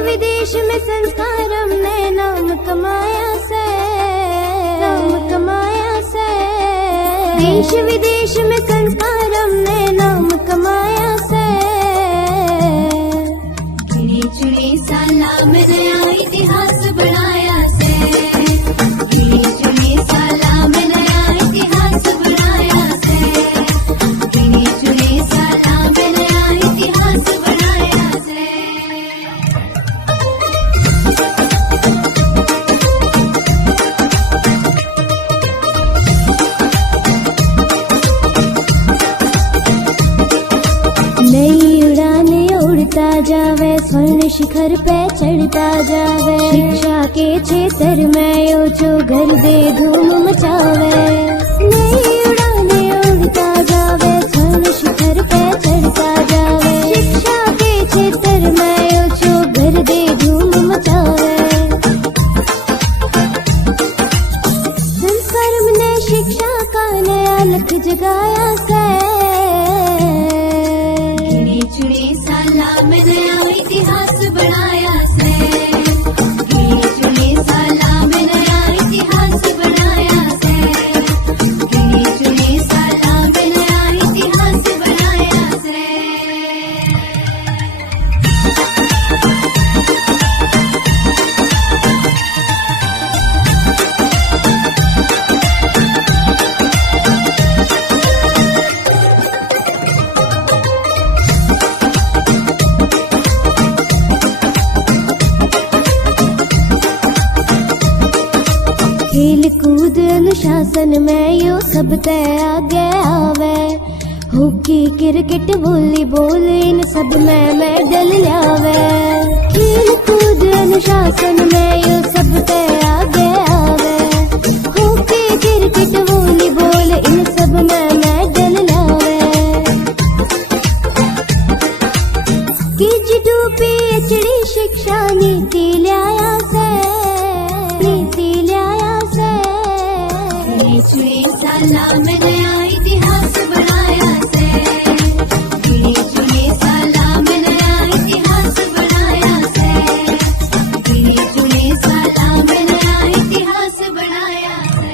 विदेश में संस्कार हमने नाम कमाया से, नाम कमाया से। देश विदेश में संस्कार हमने नाम कमाया से। गिनी चुनी साला में नया इतिहास बनाया से। गिनी चुनी साला में नया इतिहास बनाया से। गिनी चुनी साला में नया इतिहास बनाया से। नई उड़ाने उड़ता जावे, स्वर्ण शिखर पे चढ़ता जावे। शिक्षा के क्षेत्र में यो जो घर दे धूम मचावे। नई उड़ाने उड़ता जावे, स्वर्ण शिखर पे चढ़ता जावे। शिक्षा के क्षेत्र में यो जो घर दे धूम मचावे। संस्कार ने शिक्षा का नया लख जगाया से। चुनी साला में नया इतिहास बनाया से। गिनी चुनी साला में नया इतिहास बनाया से। गिनी चुनी साला में नया इतिहास बनाया से। खेल कूद अनुशासन में यो सब तय आगे आवे। हॉकी क्रिकेट वॉलीबॉल इन सब में मेडल लावे। खेल कूद अनुशासन में यो सब तय आगे आवे। हॉकी क्रिकेट वॉलीबॉल इन सब में मेडल लावे। KG2 PhD शिक्षा नीति लाया से। चुनी साला में नया इतिहास बनाया से। गिनी चुनी साला में नया इतिहास बनाया से। गिनी चुनी साला में नया इतिहास बनाया से।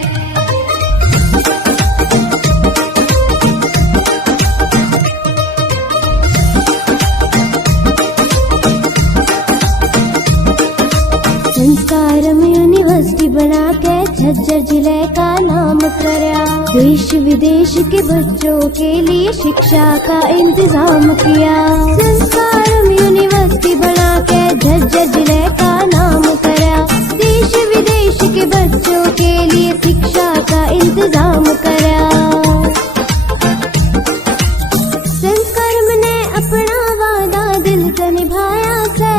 संस्कारम यूनिवर्सिटी बना के झज्जर जिले का नाम करया। देश विदेश के बच्चों के लिए शिक्षा का इंतजाम किया। संस्कारम यूनिवर्सिटी बना के झज्जर जिले का नाम करया। देश विदेश के बच्चों के लिए शिक्षा का इंतजाम करया। संस्कारम ने अपना वादा दिल से निभाया से।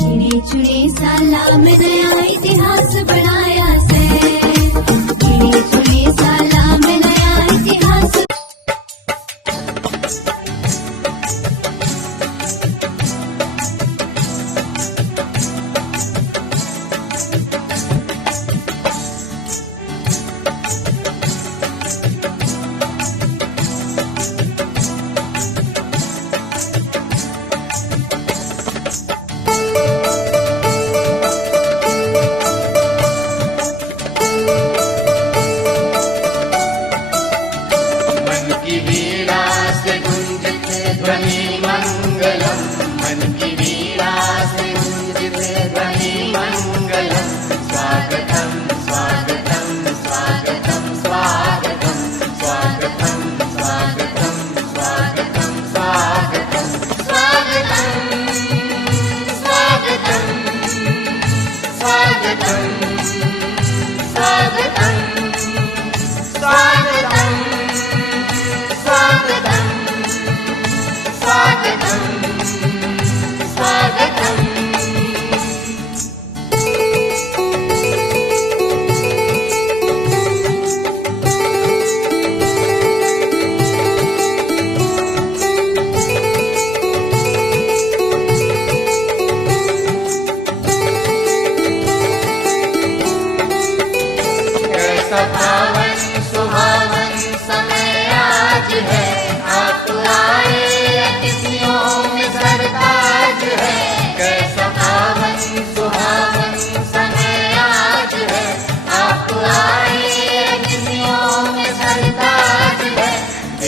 गिनी चुनी साला में नया इतिहास बनाया से। गिनी चुनी साला में नया इतिहास।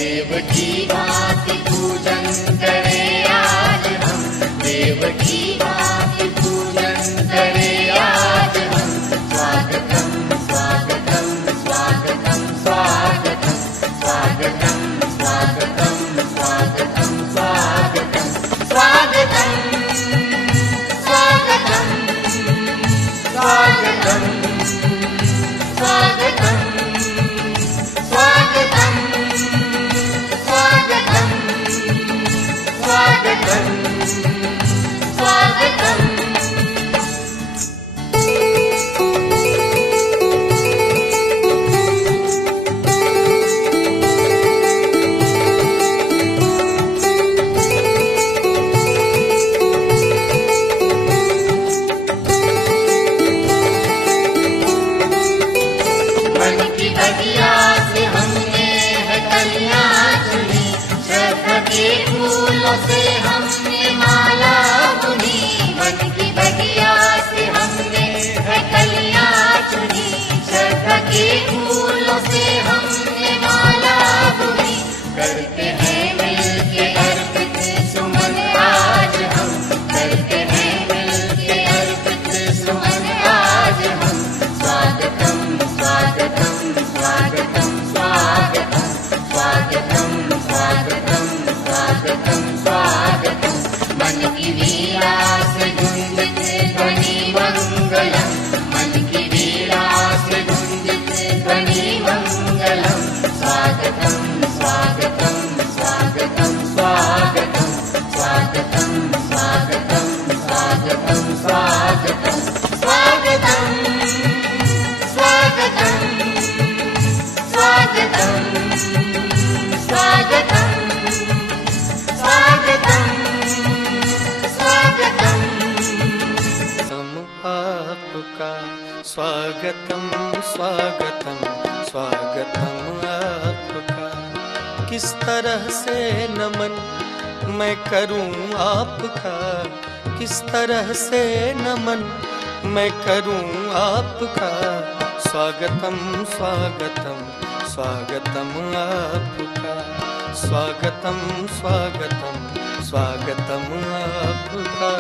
देव की भांति पूजन करे आज हम, देव की भांति पूजन करे आज हम। स्वागतम स्वागतम स्वागतम स्वागतम स्वागतम स्वागतम स्वागतम स्वागतम स्वागतम स्वागतम स्वागतम स्वागतम स्वागतम स्वागतम स्वागतम। मन की बगिया से हमने है कलियां चुनी, श्रद्धा के फूलों से हमने माला बुनी। मन की बगिया से हमने है कलियां चुनी, श्रद्धा के फूलों से हमने माला बुनी। करते हैं मिलके अर्पित सुमन आज हम, करते हैं मिलके अर्पित सुमन आज हम। स्वागतम स्वागतम स्वागतम स्वागतम स्वागतम स्वागतम स्वागतम स्वागतम। मन की वीणा से गुंजित ध्वनि मंगलम, मन की वीणा से गुंजित ध्वनि मंगलम। स्वागतम स्वागतम स्वागतम स्वागतम स्वागतम स्वागतम स्वागतम स्वागतम स्वागतम स्वागतम स्वागतम स्वागतम स्वागतम स्वागतम। हम आपका स्वागतम स्वागतम स्वागतम आपका। किस तरह से नमन मैं करूं आपका, किस तरह से नमन मैं करूं आपका। स्वागतम स्वागतम स्वागतम आपका, स्वागतम स्वागतम स्वागतम आपका।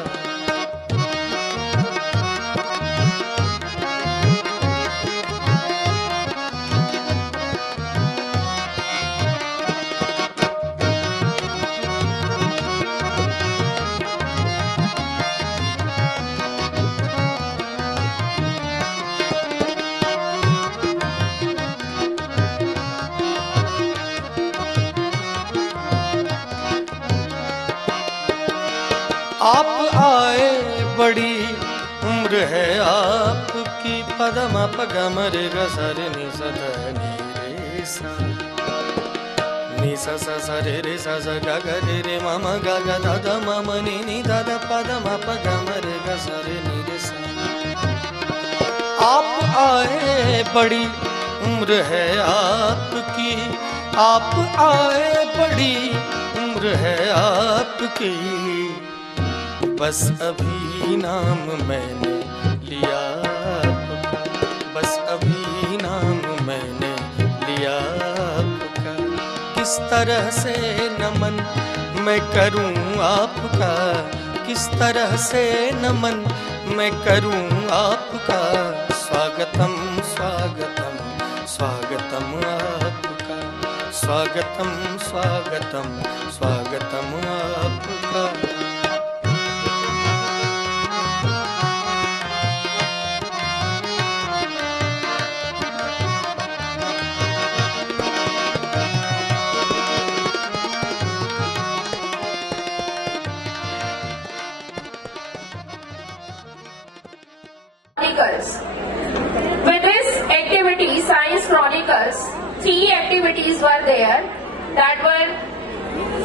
आप आए बड़ी उम्र है आपकी, पदम पगम रे ग सा रे नि सा ध नि रे सा, नि सा सा सा रे रे सा सा ग ग रे रे म म ग ग ध ध म म नि नि ध ध पदम पगम रे ग सा रे नि रे सा। आप आए बड़ी उम्र है आपकी, आप आए बड़ी उम्र है आपकी। बस अभी नाम मैंने लिया आपका, बस अभी नाम मैंने लिया आपका। किस तरह से नमन मैं करूं आपका, किस तरह से नमन मैं करूं आपका। स्वागतम स्वागतम स्वागतम आपका, स्वागतम स्वागतम स्वागतम आपका। With this activity, Science Chronicles, 3 activities were there that were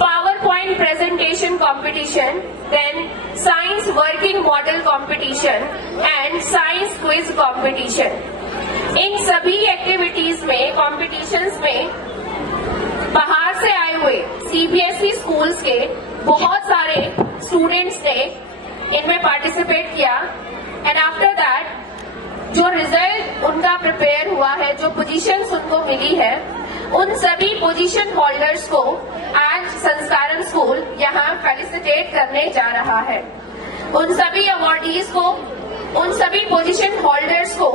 PowerPoint presentation competition, then Science Working Model competition and Science Quiz competition. इन सभी एक्टिविटीज में, कॉम्पिटिशन्स में बाहर से आए हुए सीबीएसई स्कूल्स के बहुत सारे स्टूडेंट्स ने इनमें पार्टिसिपेट किया एंड आफ्टर दैट जो रिजल्ट उनका प्रिपेयर हुआ है, जो पोजीशंस उनको मिली है, उन सभी पोजीशन होल्डर्स को आज संस्कारम स्कूल यहाँ फेलिसिटेट करने जा रहा है। उन सभी अवॉर्डीज को, उन सभी पोजीशन होल्डर्स को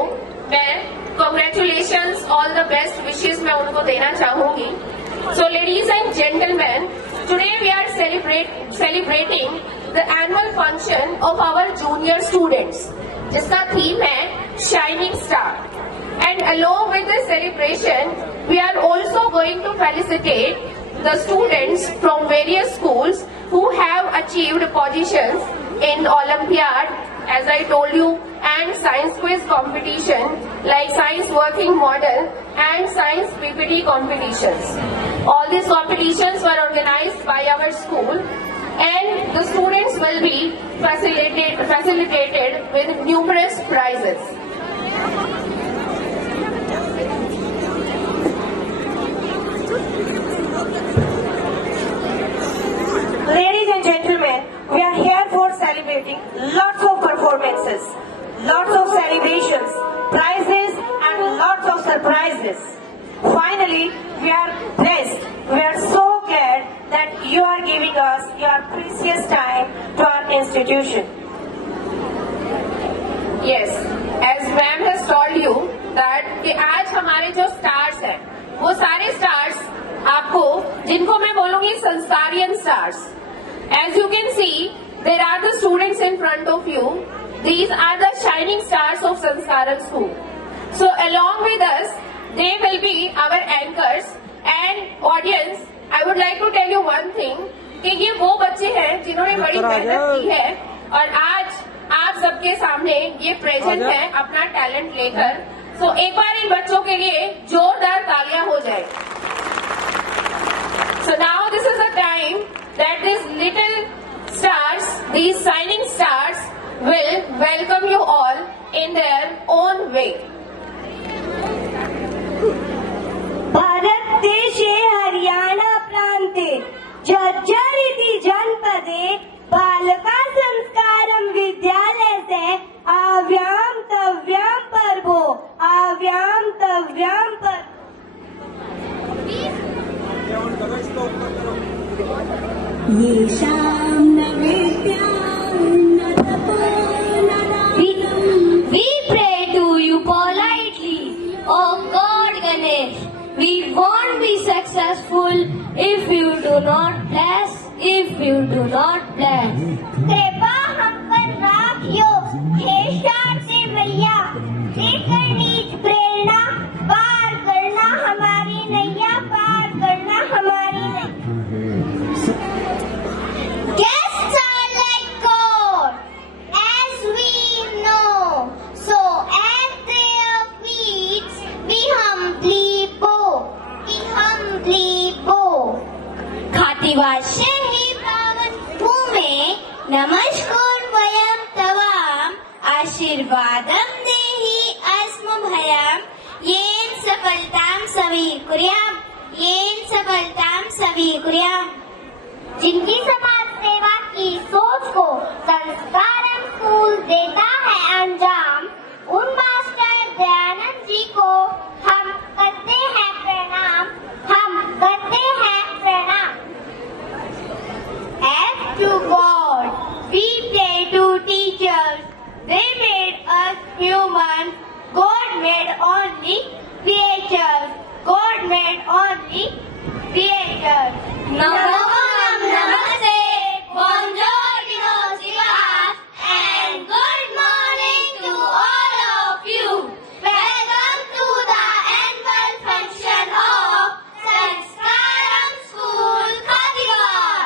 मैं congratulations, all the best wishes मैं उनको देना चाहूंगी। So ladies and gentleman, today we are celebrating the annual function of our junior students, जिसका थीम है shining star. And along with the celebration, we are also going to felicitate the students from various schools who have achieved positions in Olympiad, as I told you, and science quiz competition like science working model and science PPT competitions. All these competitions were organized by our school, and the students will be facilitated with numerous prizes. Ladies and gentlemen, we are here for celebrating lots of performances, lots of celebrations, prizes and lots of surprises. Finally, we are blessed. We are so glad that you are giving us your precious time to our institution. Yes, as ma'am has told you that कि आज हमारे जो stars हैं, वो सारे stars आपको, जिनको मैं बोलूंगी संस्कारियन stars. As you can see, there are the students in front of you. These are the shining stars of Sanskaran School. So along with us, they will be our anchors and audience. I would like to tell you one thing कि ये वो बच्चे हैं जिन्होंने बड़ी मेहनत की है और आज आप सबके सामने ये प्रेजेंट है अपना टैलेंट लेकर. So एक बार इन बच्चों के लिए जोरदार तालियां हो जाए. So now this is the time that these little stars, these shining stars, will welcome you all in their own way. Bharat देशे हरियाणा प्रान्ते जर्जरिति जनपदे बालका संस्कारम विद्यालयसे आव्यां तव्यां पर्वो आव्यां तव्यां पर्वो. We pray to you politely, oh God Ganesh. We won't be successful if you do not bless, if you do not bless. कृपा हम पर राखियो, हे शांति मैया, देकर नीच प्रेरणा, पार करना हमारी नैया, पार करना हमारी नैया. Guests are like God, as we know. So at their feet we humbly bow. खातिवास्य हि पावन भूमे नमस्कुर वयं तवाम आशीर्वादं देहि अस्मभयं येन सफलतां सवीकुर्याम, येन सफलतां सवीकुर्याम. जिनकी समाज सेवा की सोच को संस्कारम स्कूल देता है अंजाम, उन मास्टर दयानंद जी को हम करते हैं प्रणाम, हम करते हैं प्रणाम. As to God, we pray to teachers. They made us human. God made only creatures. God made only creatures. Namaste, namaste, buongiorno, and good morning to all of you. Welcome to the annual function of Sanskaram School, Khatiwar.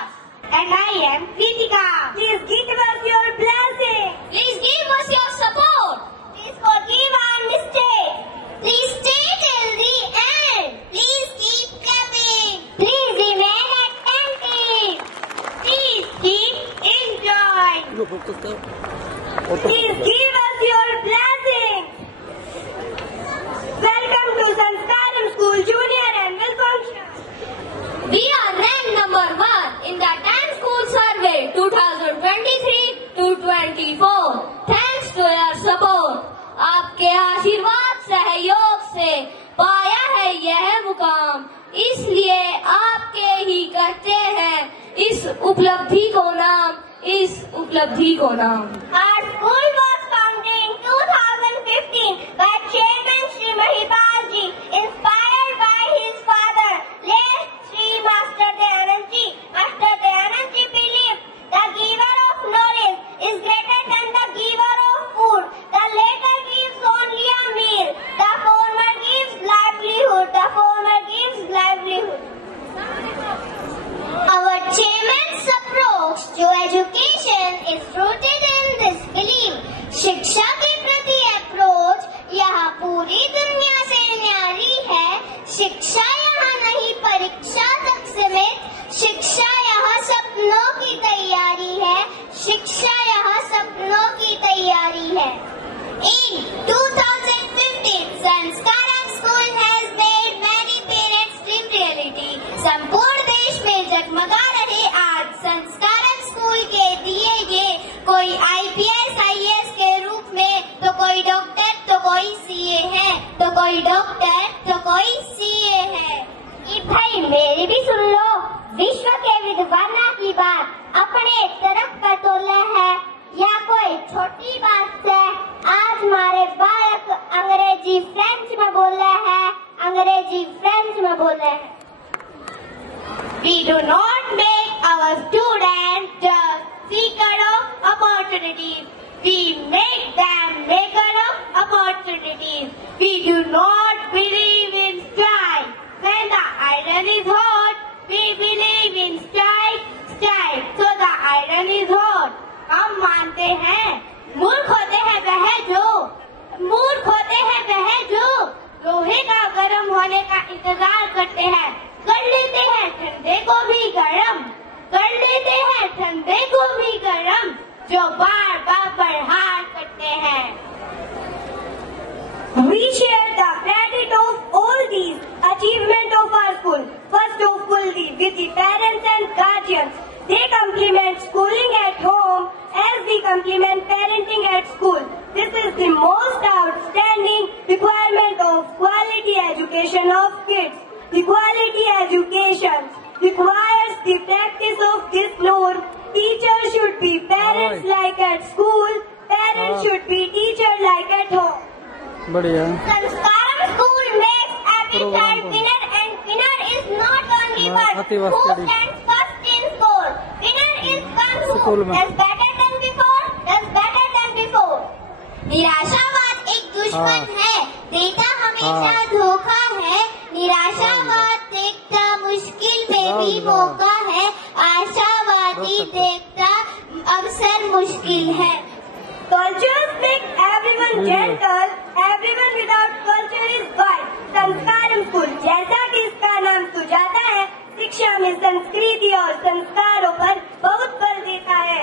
And I am Kritika. Please give us your blessing. Please give us your support. Please forgive our mistakes. Please stay till the end. Please keep clapping. Please remain attentive. Please keep enjoying. Please give us your blessing. Welcome to Sanskaram School Junior Annual Function. We are ranked number 1 in the 10 School Survey 2023 to 24. Thanks to your support. आपके आशीर्वाद सहयोग से पाया है यह मुकाम. इस उपलब्धि को नाम, इस उपलब्धि को नाम। Our school was founded in 2015 by Chairman Shri Mahipal Ji, inspired by his father, late Shri Master Dayanand Ji. Master Dayanand Ji believed the giver of knowledge is greater than the giver of food. The latter gives only a meal. The former gives livelihood. The former gives livelihood. Our chairman's approach to education is rooted in this belief. शिक्षा के प्रति approach यहाँ पूरी दुनिया से न्यारी है। शिक्षा यहाँ नहीं परीक्षा तक सीमित, शिक्षा यहाँ सपनों की तैयारी है, शिक्षा यहाँ सपनों की तैयारी है। In 2015, Sanskaram School has made many parents' dream reality. संपूर्ण देश में जगमगा रहे आज संस्कारम स्कूल के दिए ये, कोई IPS IAS के रूप में, तो कोई डॉक्टर तो कोई CA है, तो कोई डॉक्टर तो कोई CA है। कि भाई मेरी भी सुन लो, विश्व के विद्वाना की बात अपने तरफ का तोला है, या कोई छोटी बात है। आज हमारे बालक अंग्रेजी फ्रेंच में बोल रहे हैं, अंग्रेजी फ्रेंच में बोल रहे हैं। We do not make our students just seeker of opportunities. We make them maker of opportunities. We do not believe in strike. When the iron is hot, we believe in strike. So the iron is hot. हम मानते हैं मूर्ख होते हैं वह जो लोहे का गर्म होने का इंतजार करते हैं, कर लेते हैं ठंडे को भी गर्म, कर लेते हैं ठंडे को भी गर्म, जो बार बार प्रहार करते हैं। We share the credit of all these achievements of our school. First of all, with the parents and guardians. They complement schooling at home as we complement parenting at school. This is the most outstanding requirement of quality education of kids. The quality education requires the practice of this norm. Teachers should be parents like at school. Parents should be teachers like at home. बढ़िया। Sanskaram School makes every child winner, and winner is not only one who stands first in score. Winner is one who does better than before. निराशावाद एक दुश्मन है, देता हमेशा धोखा है। निराशावाद देखता मुश्किल में भी मौका है, आशावादी देखता अवसर मुश्किल है। Cultures make everyone gentle, everyone without culture is wild. Sanskaram school, जैसा कि इसका नाम सुझाता है, शिक्षा में संस्कृति और संस्कारों पर बहुत बल देता है।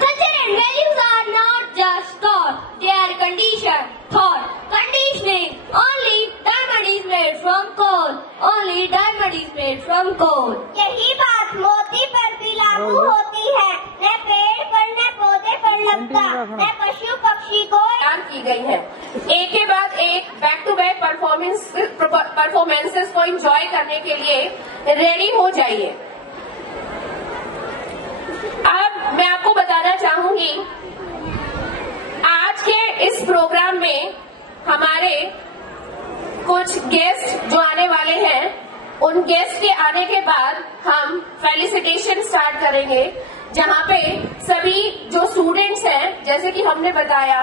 Culture and values are not just taught, they are conditioned. Thought, conditioning. Only diamond is made from coal. Only diamond is made from coal. यही बात मोती पर भी लागू होती है। न पेड़ पर न पौधे पर लगता, न पशु पक्षी को तैयार की गई है। एक के बाद एक बैक टू बैक परफॉर्मेंसेस को एंजॉय करने के लिए रेडी हो जाइए। अब मैं आपको बताना चाहूंगी, आज के इस प्रोग्राम में हमारे कुछ गेस्ट जो आने वाले हैं, उन गेस्ट के आने के बाद हम फेलिसिटेशन स्टार्ट करेंगे, जहां पे सभी जो स्टूडेंट्स हैं, जैसे कि हमने बताया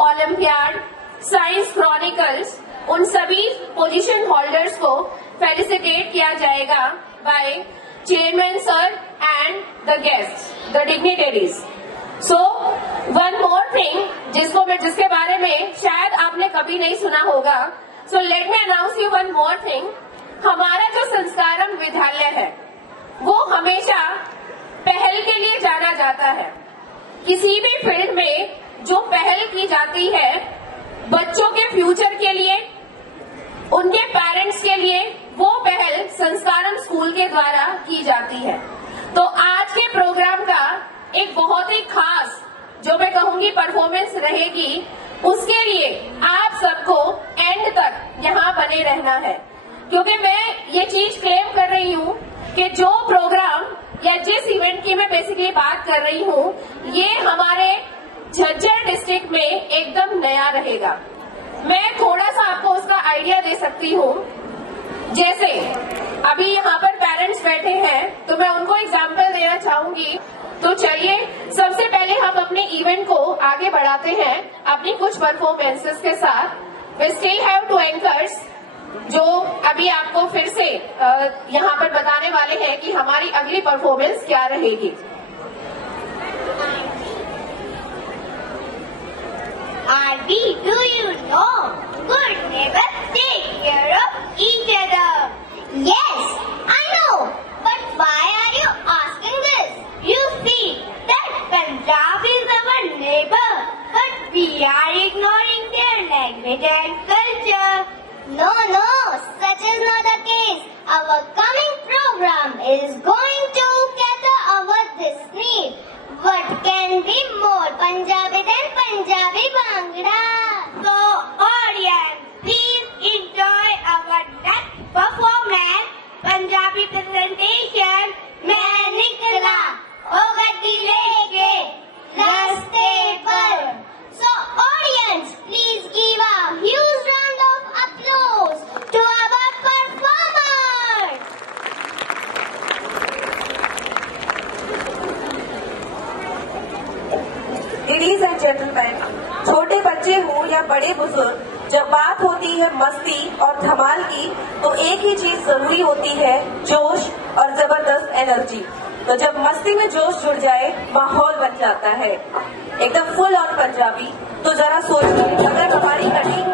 ओलंपियाड, साइंस क्रॉनिकल्स, उन सभी पोजीशन होल्डर्स को फेलिसिटेट किया जाएगा by chairman sir and the guest, the dignitaries. So one more thing जिसके बारे में शायद आपने कभी नहीं सुना होगा, so let me announce you one more thing. हमारा जो संस्कारम विद्यालय है वो हमेशा पहल के लिए जाना जाता है। किसी भी फील्ड में जो पहल की जाती है बच्चों के फ्यूचर के लिए, उनके पेरेंट्स के लिए, वो पहल संस्कारम स्कूल के द्वारा की जाती है। तो आज के प्रोग्राम का एक बहुत ही खास, जो मैं कहूंगी, परफॉर्मेंस रहेगी। उसके लिए आप सबको एंड तक यहाँ बने रहना है, क्योंकि मैं ये चीज क्लेम कर रही हूँ कि जो प्रोग्राम बेसिकली बात कर रही हूँ, ये हमारे झज्जर डिस्ट्रिक्ट में एकदम नया रहेगा। मैं थोड़ा सा आपको उसका आइडिया दे सकती हूँ। जैसे अभी यहाँ पर पेरेंट्स बैठे हैं, तो मैं उनको एग्जाम्पल देना चाहूंगी। तो चलिए सबसे पहले हम अपने इवेंट को आगे बढ़ाते हैं अपनी कुछ परफॉर्मेंसेस के साथ। वी स्टिल हैव 2 एंकर्स जो अभी आपको फिर से यहाँ पर बताने वाले हैं कि हमारी अगली परफॉर्मेंस क्या रहेगी। RD, do you know? Good neighbors take care of each other. Yes, I know. But why are you asking this? You see that Punjab is our neighbor, but we are ignoring their language and culture. No, such is not the case. Our coming program is going to gather our this need. What can be more Punjabi than Punjabi Bhangra? So, audience, please enjoy our next performance, Punjabi presentation. मैं निकला ओ गड्डी लेके रास्ते पर. So, audience, please give a huge round of applause to our performers. Ladies and gentleman, छोटे बच्चे हो या बड़े बुजुर्ग, जब बात होती है मस्ती और धमाल की, तो एक ही चीज जरूरी होती है, जोश और जबरदस्त एनर्जी। तो जब मस्ती में जोश जुड़ जाए, माहौल बन जाता है एकदम फुल ऑन पंजाबी। तो जरा सोचिए, अगर हमारी कटिंग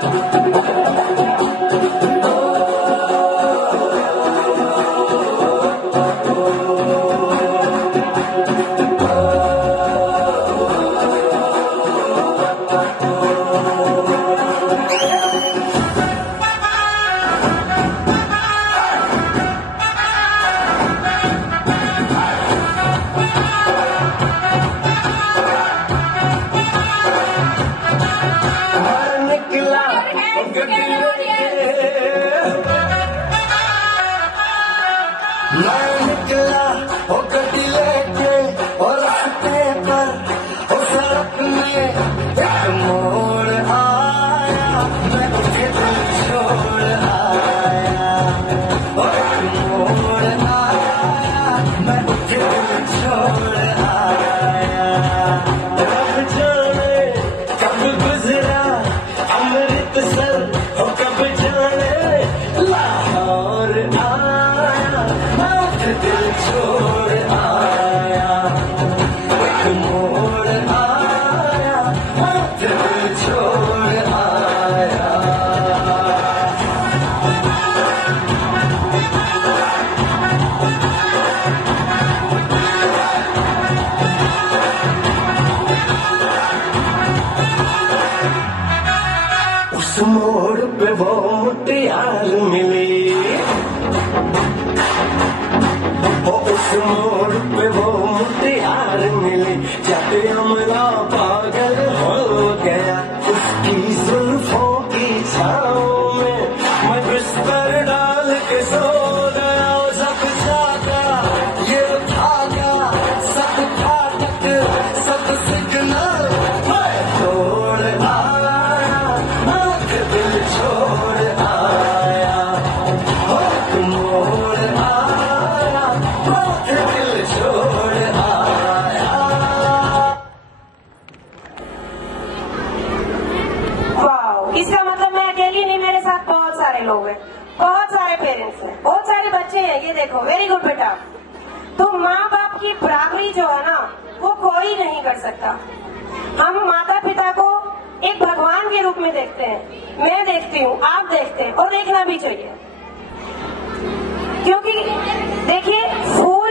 मोड़ पे वो मुटियार मिली, उस मोड़ पे वो मुटियार मिली, जब अमला पागल हो गया उसकी जुल्फों की छाँव में, मैं बिस्तर डाल के सो गया। जब जागा ये भागा सब फाटक सब सिग्नल मैं तोड़ आया, दिल छोड़ आया, मोड़ आया, दिल छोड़ आया। वाओ, इसका मतलब मैं अकेली नहीं, मेरे साथ बहुत सारे लोग हैं, बहुत सारे पेरेंट्स हैं, बहुत सारे बच्चे हैं। ये देखो, वेरी गुड बेटा। तो माँ बाप की बराबरी जो है ना, वो कोई नहीं कर सकता। हम माता पिता को एक भगवान के रूप में देखते हैं, मैं देखती हूँ, आप देखते हैं, और देखना भी चाहिए। क्योंकि देखिए, फूल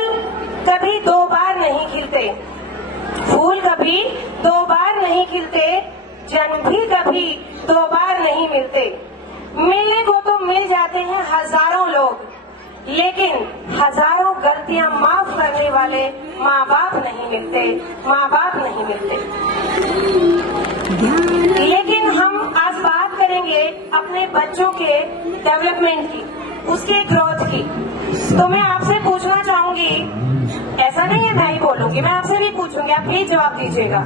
कभी 2 बार नहीं खिलते, फूल कभी 2 बार नहीं खिलते, जन्म भी कभी 2 बार नहीं मिलते। मिलने को तो मिल जाते हैं हजारों लोग, लेकिन हजारों गलतियां माफ करने वाले माँ बाप नहीं मिलते, माँ बाप नहीं मिलते। लेकिन हम आज बात करेंगे अपने बच्चों के डेवलपमेंट की, उसके ग्रोथ की। तो मैं आपसे पूछना चाहूंगी, ऐसा नहीं है मैं ही बोलूंगी, मैं आपसे भी पूछूंगी, आप प्लीज जवाब दीजिएगा।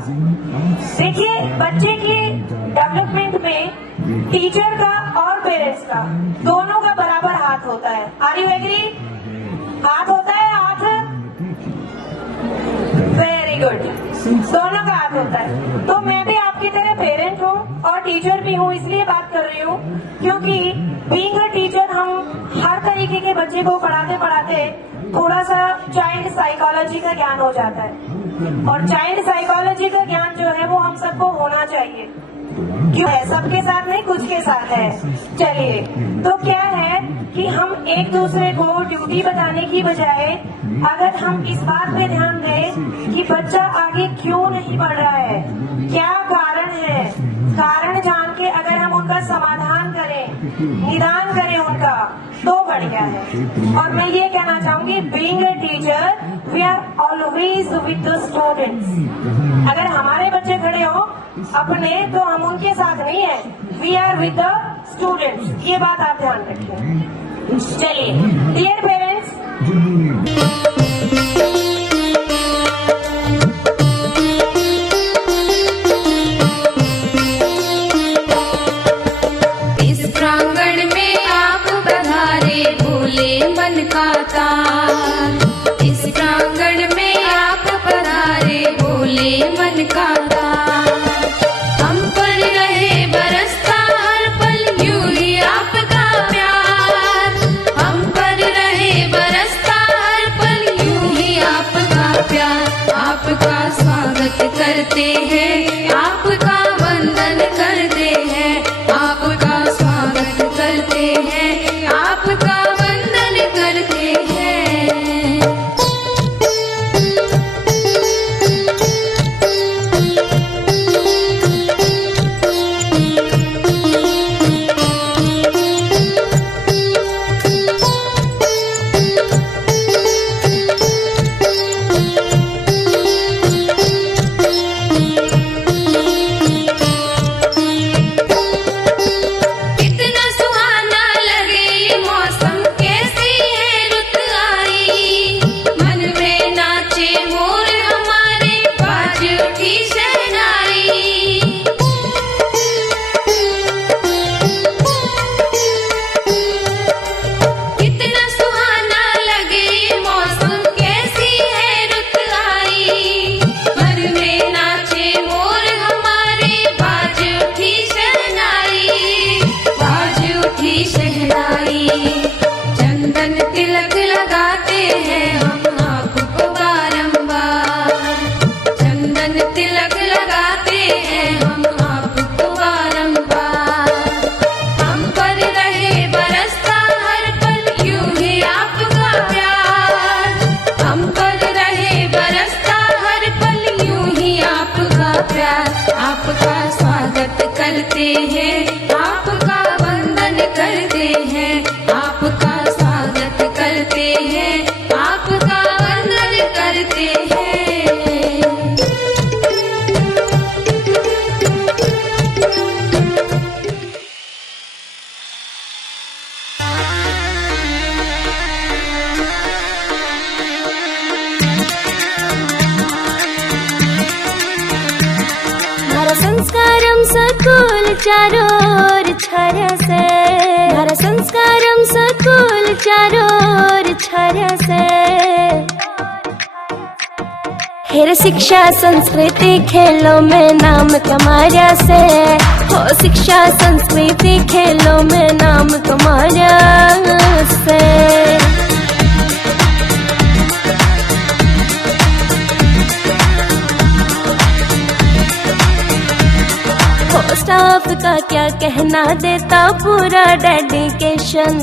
देखिए, बच्चे की डेवलपमेंट में टीचर का और पेरेंट्स का दोनों का बराबर हाथ होता है। Are you agree? हाथ होता है, हाथ? वेरी गुड, दोनों का हाथ होता है। तो मैं भी आपकी तरह पेरेंट हूँ और टीचर भी हूँ, इसलिए बात कर रही हूँ क्योंकि बीइंग अ टीचर हम हर तरीके के बच्चे को पढ़ाते पढ़ाते थोड़ा सा चाइल्ड साइकोलॉजी का ज्ञान हो जाता है, और चाइल्ड साइकोलॉजी का ज्ञान जो है वो हम सबको होना चाहिए। क्यों है? सबके साथ नहीं, कुछ के साथ है। चलिए, तो क्या है कि हम एक दूसरे को ड्यूटी बताने की बजाय अगर हम इस बात पे ध्यान दें कि बच्चा आगे क्यों नहीं बढ़ रहा है, क्या कारण है, कारण जान के अगर हम उनका समाधान करें, निदान करें उनका, तो बढ़िया है। और मैं ये कहना चाहूंगी, being a teacher we are always with the students. अगर हमारे बच्चे खड़े हो अपने, तो हम उनके साथ नहीं है, we are with the students. ये बात आप ध्यान रखिए। चलिए, डियर पेरेंट्स, इस प्रांगण में आप बधारे भोले मन का तार। इस प्रांगण में आप बधारे भोले मन का तार। हम पर रहे बरसता हर पल यूं ही आपका प्यार। हम पर रहे बरसता हर पल यूं ही आपका प्यार। आपका स्वागत करते हैं, आपका वंदन करते हैं, आपका स्वागत करते हैं, आपका वंदन करते हैं। कितना सुहाना लगे ये मौसम, कैसी है रुत आई। मन में नाचे मोर हमारे, बाज उठी शहनाई। कितना सुहाना लगे ये मौसम, कैसी है रुत आई। मन में नाचे मोर हमारे, बाज उठी शहनाई, बाज उठी शहनाई। चंदन तिलक लगाते हैं हम आपको बारंबार। चंदन तिलक लगाते हैं हम आपको बारंबार। हम पर रहे बरसता हर पल यूं ही आपका प्यार। हम पर रहे बरसता हर पल यूं ही आपका प्यार। आपका स्वागत करते हैं, आपका वंदन करते हैं, आपका स्वागत करते हैं, आपका वंदन करते हैं। हमारा संस्कारम सकूल चारों ओर छाया से, हमारा संस्कारम सकूल चारों ओर छाया से। हेर शिक्षा संस्कृति खेलों में नाम तुम्हारा से, हो शिक्षा संस्कृति खेलों में नाम तुम्हारा से। स्टाफ का क्या कहना, देता पूरा डेडिकेशन।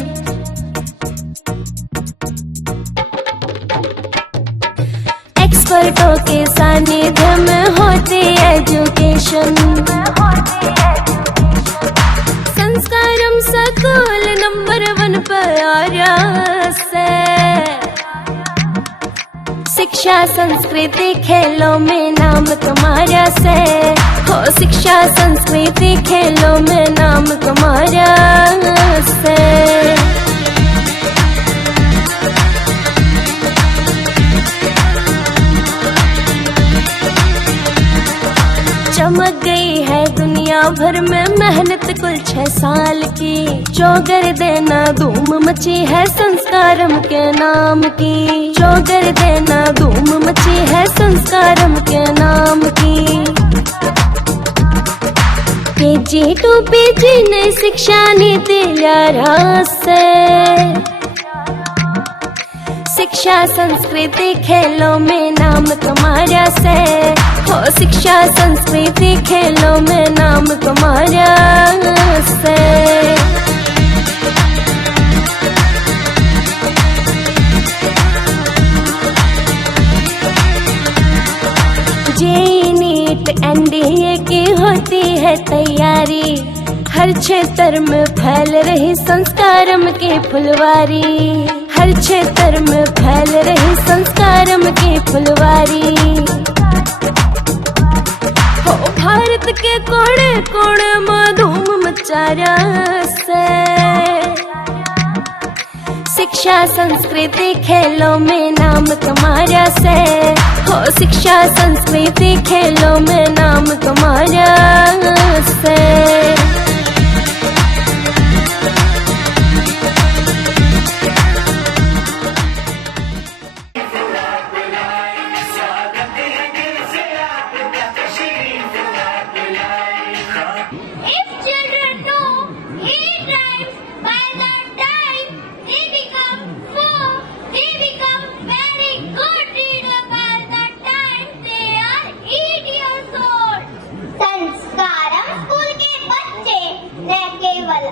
एक्सपर्टों के सानिध्य में होती एजुकेशन। संस्कारम स्कूल नंबर 1 पर आया से। शिक्षा संस्कृति खेलों में नाम तुम्हारा से, हो शिक्षा संस्कृति खेलों में नाम तुम्हारा से। चमक गई है दुनिया भर में मेहनत कुल 6 साल की। चौगर देना धूम मची है संस्कारम के नाम की। चौगर देना धूम मची है संस्कारम के नाम की। KG to PG ने शिक्षा नीति लिया से। शिक्षा संस्कृति खेलों में नाम तुम्हारा से हो। शिक्षा संस्कृति खेलों में नाम तुम्हारा से। JEE NEET NDA की होती है तैयारी। हर क्षेत्र में फैल रही संस्कारम की फुलवारी। हर क्षेत्र में फैल रही संस्कारम की फुलवारी। हो भारत के कोने कोने में धूम मचारा से। शिक्षा संस्कृति खेलों में नाम तुम्हारा से हो। शिक्षा संस्कृति खेलों में नाम तुम्हारा से।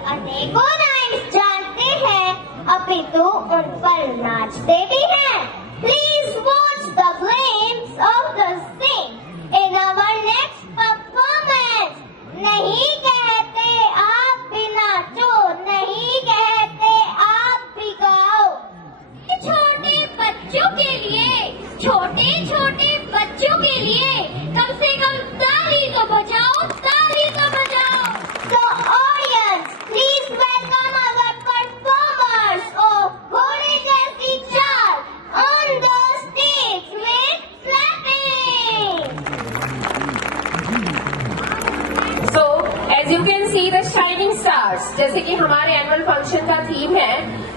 अनेकों राइम्स जानते हैं, अपितु उन पर नाचते भी हैं। Please watch the glimpse of the sing in our next performance. नहीं कहते आप भी नाचो, नहीं कहते आप भी गाओ। छोटे बच्चों के लिए, छोटे छोटे बच्चों के लिए कम से कम ताली तो बजाओ, ताली तो बजाओ। So audience, please welcome our performers of घोड़े जैसी चाल on the stage with clapping. So, as you can see the shining stars, जैसे कि हमारे एनुअल फंक्शन का थीम है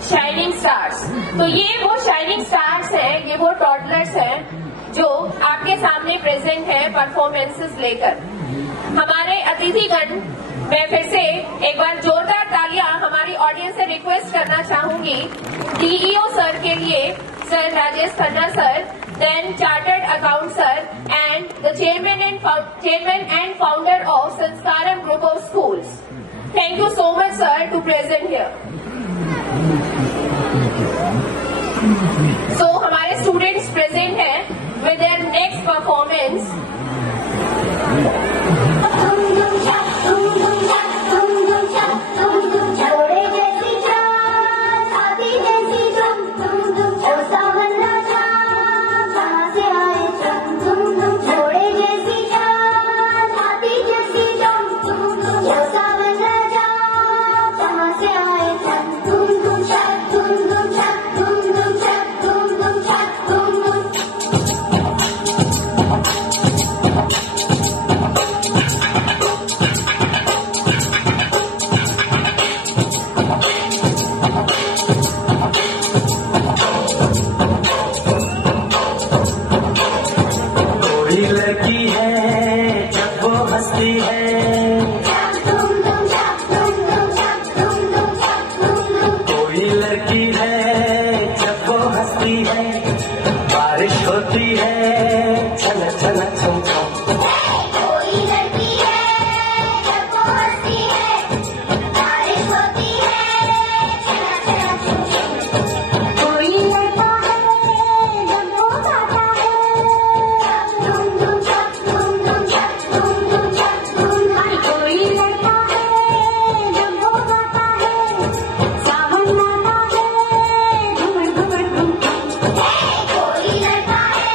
शाइनिंग स्टार्स। तो ये वो शाइनिंग स्टार्स हैं, ये वो टॉडलर्स हैं जो आपके सामने प्रेजेंट हैं परफॉर्मेंसेस लेकर। हमारे अतिथिगण, मैं फिर से एक बार जोरदार तालियां हमारी ऑडियंस से रिक्वेस्ट करना चाहूंगी। DEO सर के लिए sir Rajesh Khanna sir, then chartered account sir and the chairman and founder of Sanskaram group of schools. Thank you so much sir to present here. So हमारे स्टूडेंट्स प्रेजेंट हैं विद देयर नेक्स्ट परफॉर्मेंस। घोड़े जैसी चाल, हाथी जैसी धुन, ओ सावन राजा, कहाँ से आए तुम? घोड़े जैसी चाल, हाथी जैसी धुन, ओ सावन राजा, कहाँ से आए तुम? कोई लड़की है जब वो हंसती है, कोई लड़की है जब वो हंसती है, बारिश होती है छन छन छम छम। कोई लड़की है जब वो हंसती है, बारिश होती है छन छन छम छम। कोई लड़का है जब वो गाता है, धुम धुम छप धुम धुम छप धुम धुम छप धुम। कोई लड़का है जब वो गाता है, सावन आता है घुमड़ घुमड़ घुम। कोई लड़का है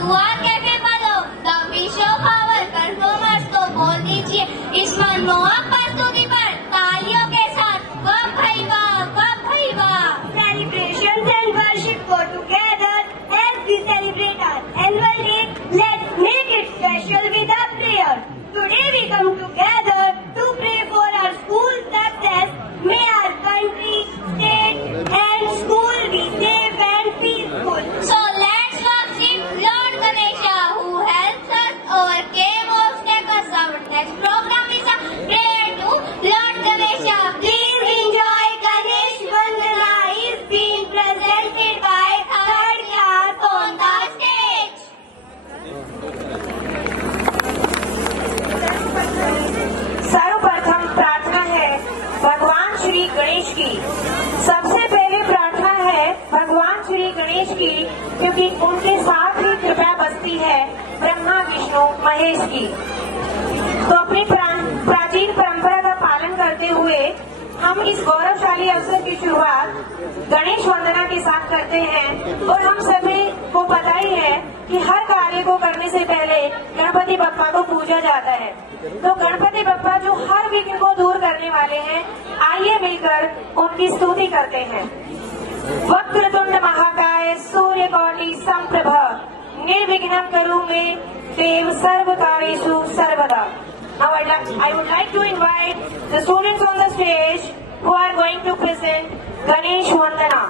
QR कैफे वालों, द विशो पावर परफॉर्मर्स को बोल दीजिए इस मनमोहक प्रस्तुति पर तालियों के साथ वाह भाई वाह, वाह भाई वाह। Celebrations and worship go together as we celebrate our annual day. Let's make it special with a prayer. Today we come together to pray for our school success. May our country, state and school be safe and peaceful. So let's worship Lord Ganesha who helps us overcome obstacles. Our next program is a prayer to Lord Ganesha. Please enjoy Ganesh Vandana is being presented by third class on the stage. सर्वप्रथम प्रार्थना है भगवान श्री गणेश की। सबसे पहले प्रार्थना है भगवान श्री गणेश की, क्योंकि उनके साथ ही कृपा बसती है ब्रह्मा विष्णु महेश की। तो अपनी प्राचीन परंपरा का पालन करते हुए हम इस गौरवशाली अवसर की शुरुआत गणेश वंदना के साथ करते हैं। और हम सभी को पता ही है कि हर कार्य को करने से पहले गणपति बप्पा को पूजा जाता है। तो गणपति बप्पा जो हर विघ्न को दूर करने वाले हैं, आइए मिलकर उनकी स्तुति करते हैं। वक्रतुंड महाकाय सूर्यकोटि समप्रभ निर्विघ्नं कुरु मे देव सर्वकार्येषु सर्वदा। Now I would like to invite the students on the stage who are going to present Ganesh Vandana.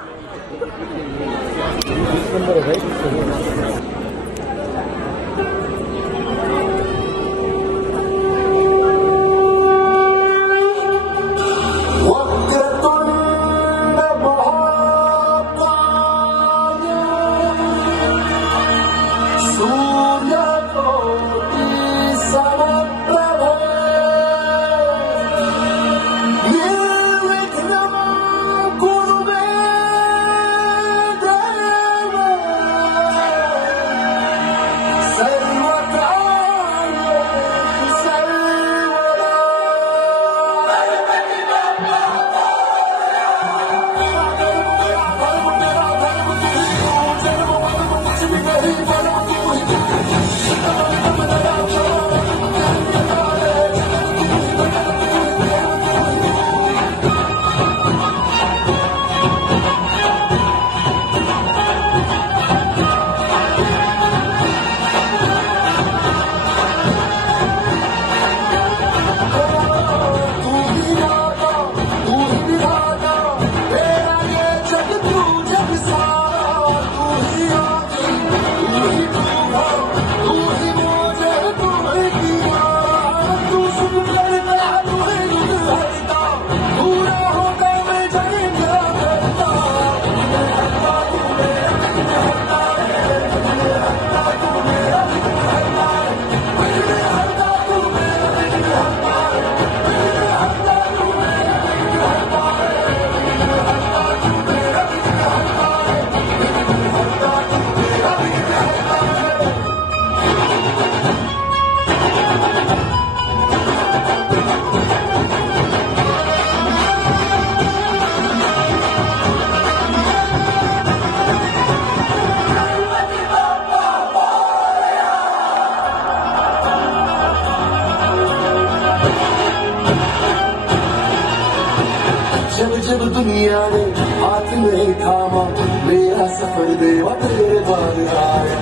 जब दुनिया ने हाथ में थामा मेरा सफर देवा तेरे द्वार आया।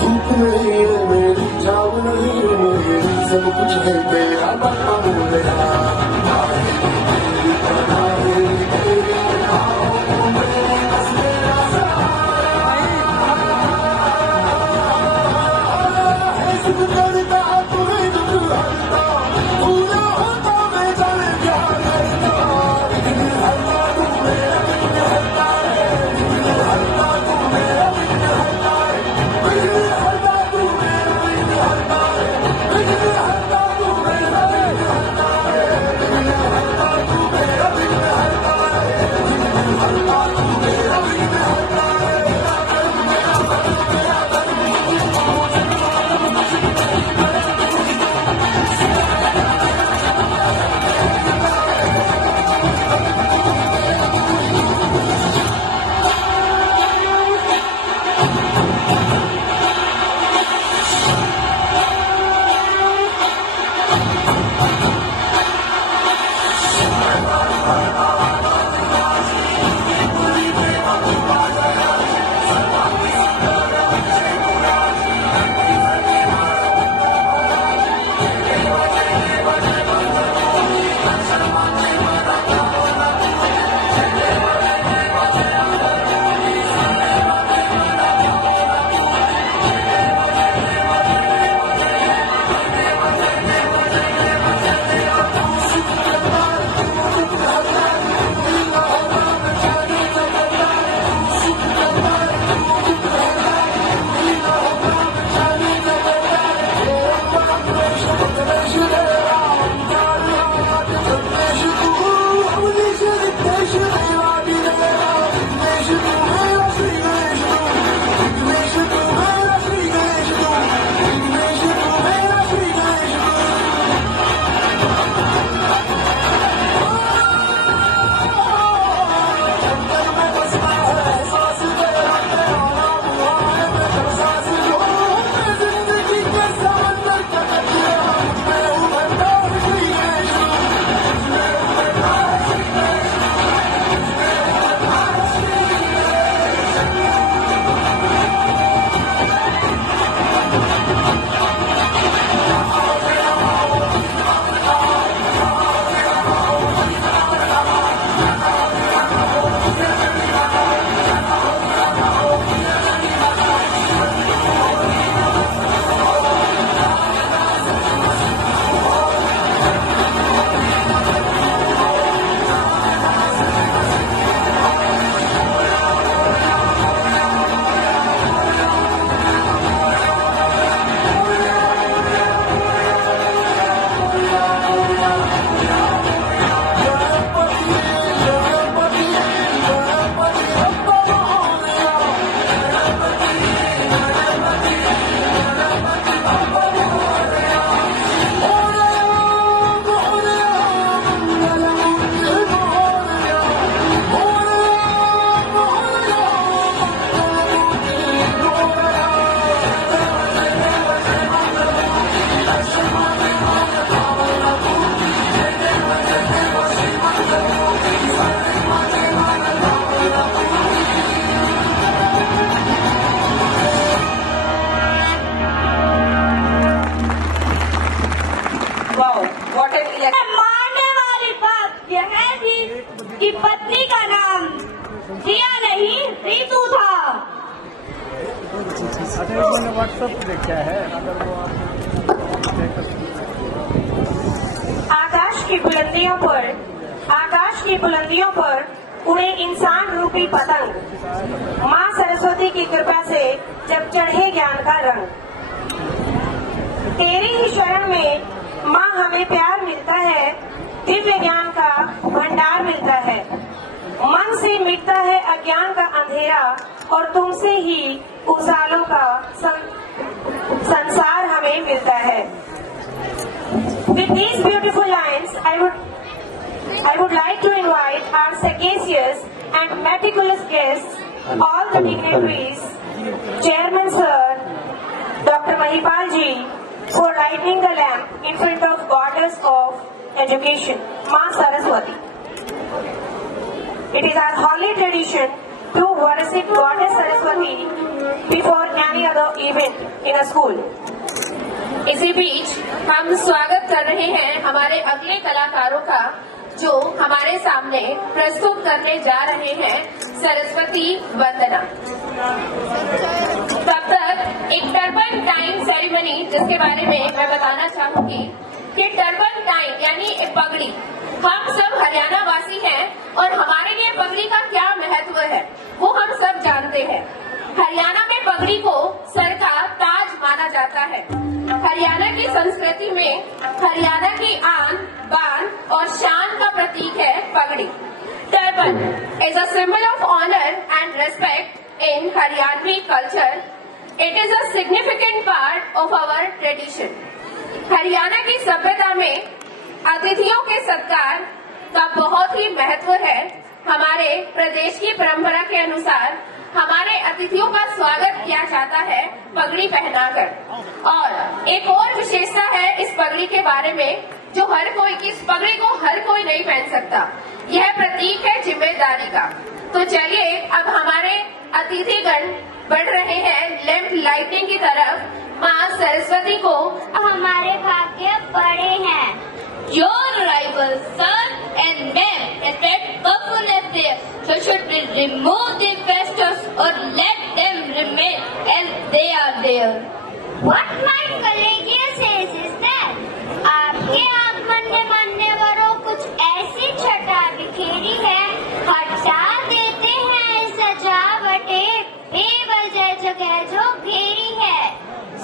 धूप नहीं है मेरी छाव नहीं है मेरी, सब कुछ है तेरा बाबा बोलेगा। मैंने व्हाट्सएप देखा है, अगर वो आकाश की बुलंदियों पर उड़े इंसान रूपी पतंग, माँ सरस्वती की कृपा से जब चढ़े ज्ञान का रंग। तेरी ही शरण में माँ हमें प्यार मिलता है, दिव्य ज्ञान का भंडार मिलता है। मन से मिटता है अज्ञान का अंधेरा और तुमसे ही उजालों का संसार हमें मिलता है। With these beautiful lines, I would like to invite our sagacious and meticulous guests, all the dignitaries, Chairman Sir, Dr. Mahipal ji, for lighting the lamp in front of Goddess of Education, Ma Saraswati. It is our holy tradition to worship Goddess Saraswati before any other event in a school. इसी बीच हम स्वागत कर रहे हैं हमारे अगले कलाकारों का, जो हमारे सामने प्रस्तुत करने जा रहे हैं सरस्वती वंदना। तब तक एक टर्बन टाइम सेरेमनी, जिसके बारे में मैं बताना चाहूंगी कि टर्बन टाइम यानी एक पगड़ी। हम सब हरियाणा वासी हैं और हमारे लिए पगड़ी का क्या महत्व है वो हम सब जानते हैं। हरियाणा में पगड़ी को सर का ताज माना जाता है। हरियाणा की संस्कृति में हरियाणा की आन बान और शान का प्रतीक है पगड़ी। Turban is a symbol of honour and respect in Haryanvi culture. It is a significant part of our tradition. Haryana की सभ्यता में अतिथियों के सत्कार का बहुत ही महत्व है। हमारे प्रदेश की परंपरा के अनुसार हमारे अतिथियों का स्वागत किया जाता है पगड़ी पहनाकर। और एक और विशेषता है इस पगड़ी के बारे में, जो हर कोई, इस पगड़ी को हर कोई नहीं पहन सकता। यह प्रतीक है जिम्मेदारी का। तो चलिए अब हमारे अतिथिगण बढ़ रहे हैं लैंप लाइटिंग की तरफ। माँ सरस्वती को हमारे भाग्य बड़े हैं। Your arrival, sir and ma'am, attract perfullness there. So should we remove the festers or let them remain as they are there? What my colleague says is that आपके आगमन ने मान्यवरों कुछ ऐसी छटा बिखेरी है, हटा देते हैं सजावटें बेवजह जगह जो घेरी है।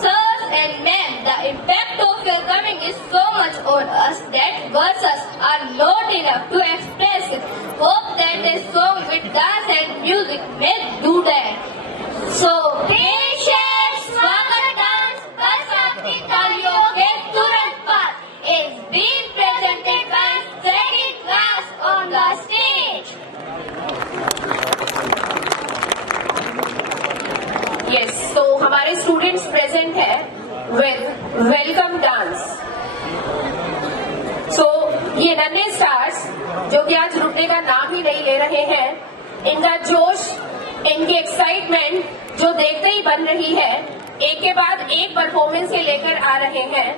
Sirs and ma'am, the impact of your coming is so much on us that words are not enough to express it. Hope that a song with dance and music may do that. So, patient स्वागत dance बस आपकी तालियों के तुरंत बाद is being presented by second class on the stage. Yes, तो हमारे students present है विद वेलकम डांस। सो ये नन्हे स्टार्स जो कि आज रुकने का नाम ही नहीं ले रहे हैं, इनका जोश, इनकी एक्साइटमेंट जो देखते ही बन रही है, एक के बाद एक परफॉर्मेंस से लेकर आ रहे हैं।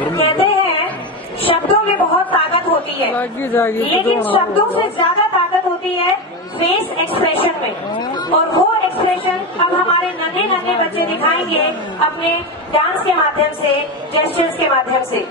कहते हैं शब्दों में बहुत ताकत होती है, लेकिन शब्दों से ज्यादा ताकत होती है फेस एक्सप्रेशन में। और वो एक्सप्रेशन अब हमारे नन्हे नन्हे बच्चे दिखाएंगे अपने डांस के माध्यम से, जेस्चर्स के माध्यम से।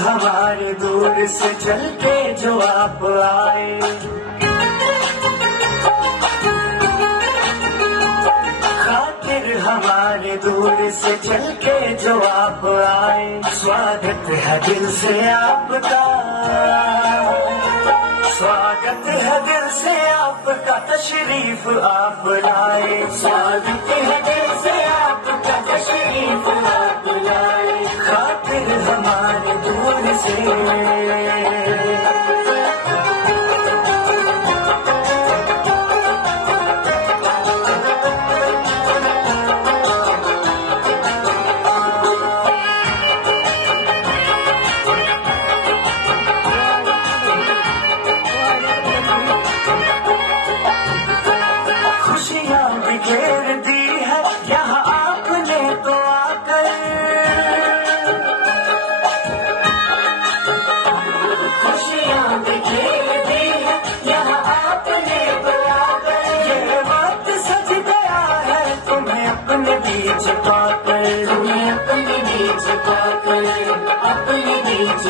हमारे दूर से चल के जो आप आए, खातिर हमारे दूर से चल के जो आप आए, स्वागत है दिल से आपका, स्वागत है दिल से आपका, तशरीफ आप लाए, स्वागत है दिल से आपका, तशरीफ आप लाए, खातिर हमारे दूर से।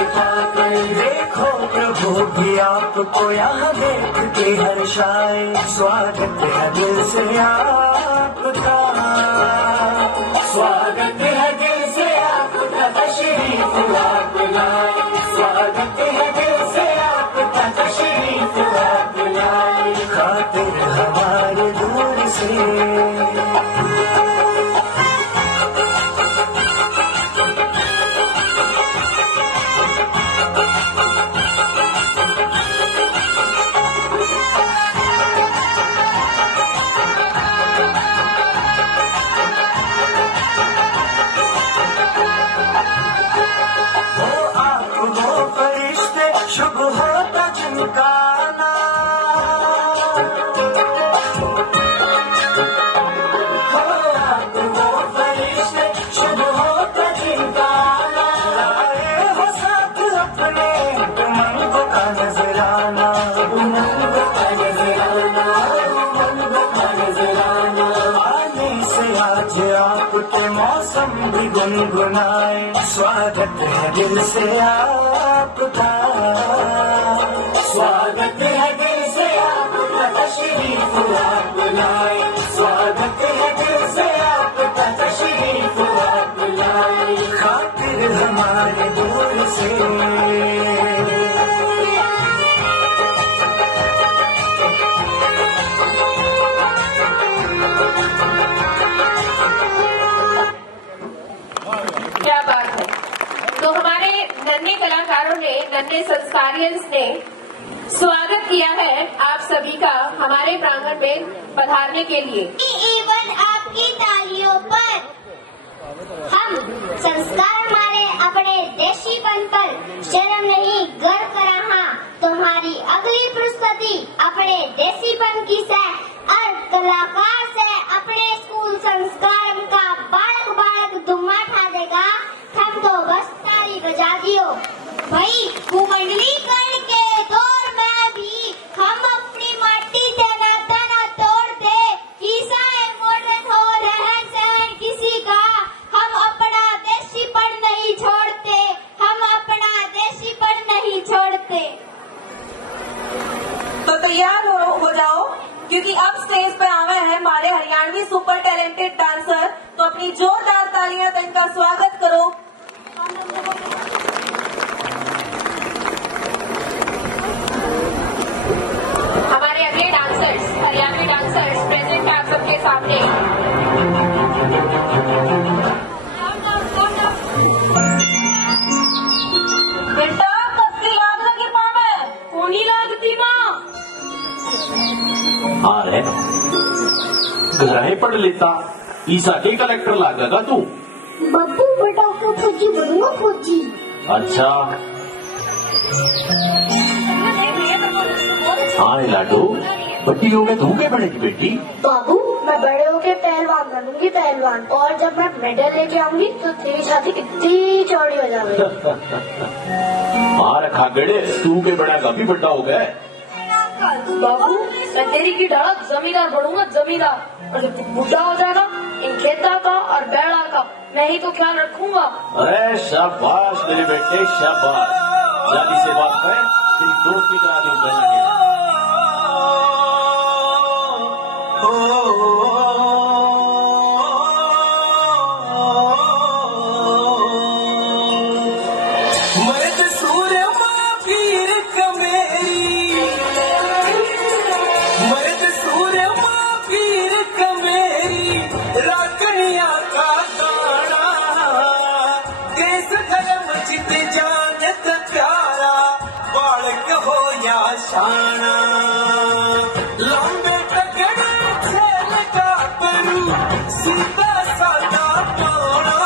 छिपा कर देखो प्रभु भी आपको यहाँ देखते हर्षाए। स्वागत है दिल से आपका, स्वागत है दिल से आपका, तशरीफ आप लाए। स्वागत है दिल से आपका, तशरीफ आप लाए। खातिर हमारे दूर से शुभ होता जिनका नाम, हो आप वो फरिश्ते शुभ होता जिनका नाम। आए हो साथ अपने उमंग का नजराना, उमंग का नजराना, उमंग का नजराना। आने से आज आपके मौसम भी गुनगुनाए। स्वागत है दिल से आपका, स्वागत है दिल से आपका, तशरीफ आप लाए। स्वागत है दिल से आपका, तशरीफ आप लाए। खातिर हमारे दूर से क्या बात है। तो हमारे नन्हे कलाकारों ने, नन्हे संस्कारियंस ने स्वागत किया है आप सभी का हमारे प्रांगण में पधारने के लिए। इवन आपकी तालियों पर हम संस्कार हमारे अपने देशीपन पर शर्म नहीं गर्व करा। हाँ, तुम्हारी अगली प्रस्तुति अपने देशीपन की से और कलाकार से अपने स्कूल संस्कार का बालक बालक दुम्मा ठा देगा। हम तो बस ताली बजा दियो भाई। कुमंडलीकरण के दौर में भी हम अपनी माटी से नाता ना तोड़ते। ईसाई मॉडर्न हो रहन सहन किसी का, हम अपना देशीपन नहीं छोड़ते, हम अपना देशीपन नहीं छोड़ते। तो तैयार हो जाओ, क्योंकि अब स्टेज पे आवे हैं हमारे हरियाणवी सुपर टैलेंटेड डांसर। तो अपनी जोरदार तालियां से इनका स्वागत करो। हमारे अगले डांसर्स, हरियाणवी डांसर्स प्रेजेंट आप सबके सामने। बेटा कसकी लाग लगी पावे, कोनी लागती माँ। हाँ रे, घराए पढ़ लेता, ईसा के कलेक्टर लागेगा तू। बब्बू बेटा को फौजी बनूंगा, फौजी। अच्छा हाँ लाडो, बड़ी हो गए तू क्या बनेगी बेटी? बाबू मैं बड़े होके पहलवान बनूंगी, पहलवान। और जब मैं मेडल लेके आऊंगी तो तेरी छाती कितनी चौड़ी हो जाएगी। हाँ रखा गड़े, तू के बड़ा भी बड़ा हो गए। बाबू मैं तेरी की ढड़क जमींदार बनूंगा, जमींदार। और जब तू बुढ़ा हो जाएगा इन खेता का और बैड़ा का मैं ही तो ख्याल रखूंगा। अरे शाबाश मेरे बेटे, शाबाश। शादी से बात करें, तेरी दोस्ती करा दी पहले। मर्द सूर्य माँ पीर कमेरी, मर्द सूर्य माँ पीर कमेरी। राकनिया का गाना देश धर्म जित जानत प्यारा। बालक हो या शाना, लंबे तगड़े खेल का करू, सीधा सादा पाना।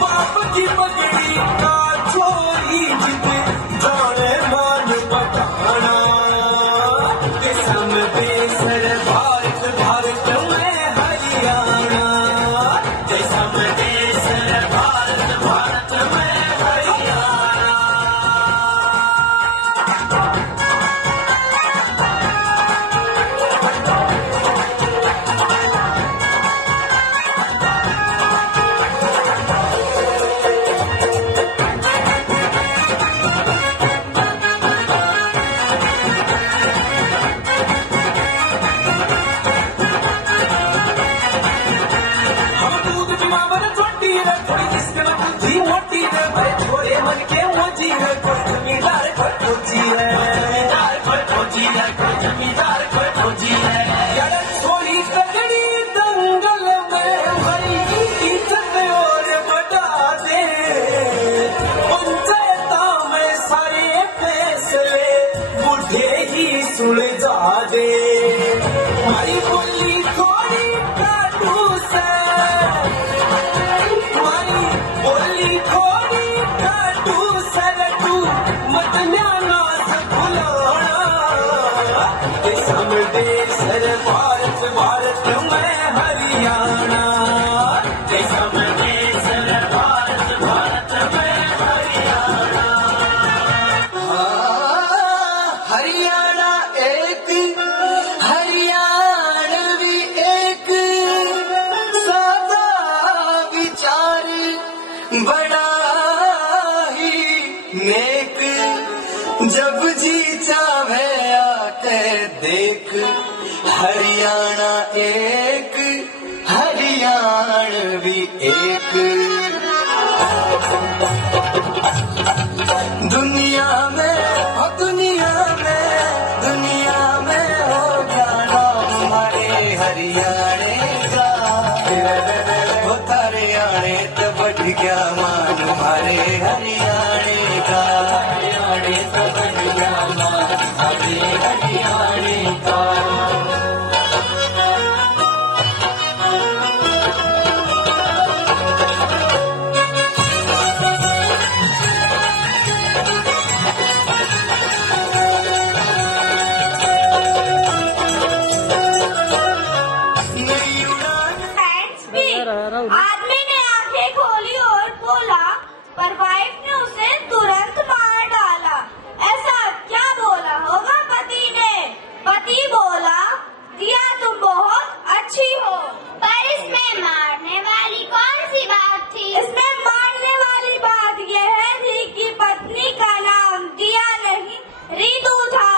बाप की पगड़ी का चोरी जित जाने मान बताना। किस्म बेसर भारत, भारत में हरियाणा। जैसा बेसर भारत, भारत में हरियाणा। फौजी है, कोई फौजी है, कोई जमींदार कोई फौजी है। यार थोड़ी कजड़ी दंगल में हरी इज्जत और बढ़ा दे, पंचायत में सारे फैसले बुढ़े ही सुलझा दे। हमारी बोली थोड़ी काटू से, हमारी बोली थोड़ी काटू सर तू मत न्याना से भुलाना। ये समझे सर भारत भारत में हरियाणा, ये समझे सर भारत भारत में हरियाणा। हरियाणा एक हरियाणवी एक, सादा विचार बड़ा ही नेक, जब जी चाहे आके देख। हरियाणा एक हरियाणवी एक, दुनिया में हो दुनिया में हो क्या नाम हमारे हरियाणे का। हो तारे आने तो बढ़ गया मान हमारे हरियाणे का, हरियाणे तो बढ़ गया मान हमारे हरियाणे का। आदमी ने आंखें खोली और बोला, पर वाइफ ने उसे तुरंत मार डाला। ऐसा क्या बोला होगा पति ने? पति बोला, दिया तुम बहुत अच्छी हो। पर इसमें मारने वाली कौन सी बात थी? इसमें मारने वाली बात यह थी कि पत्नी का नाम दिया नहीं रीतू था।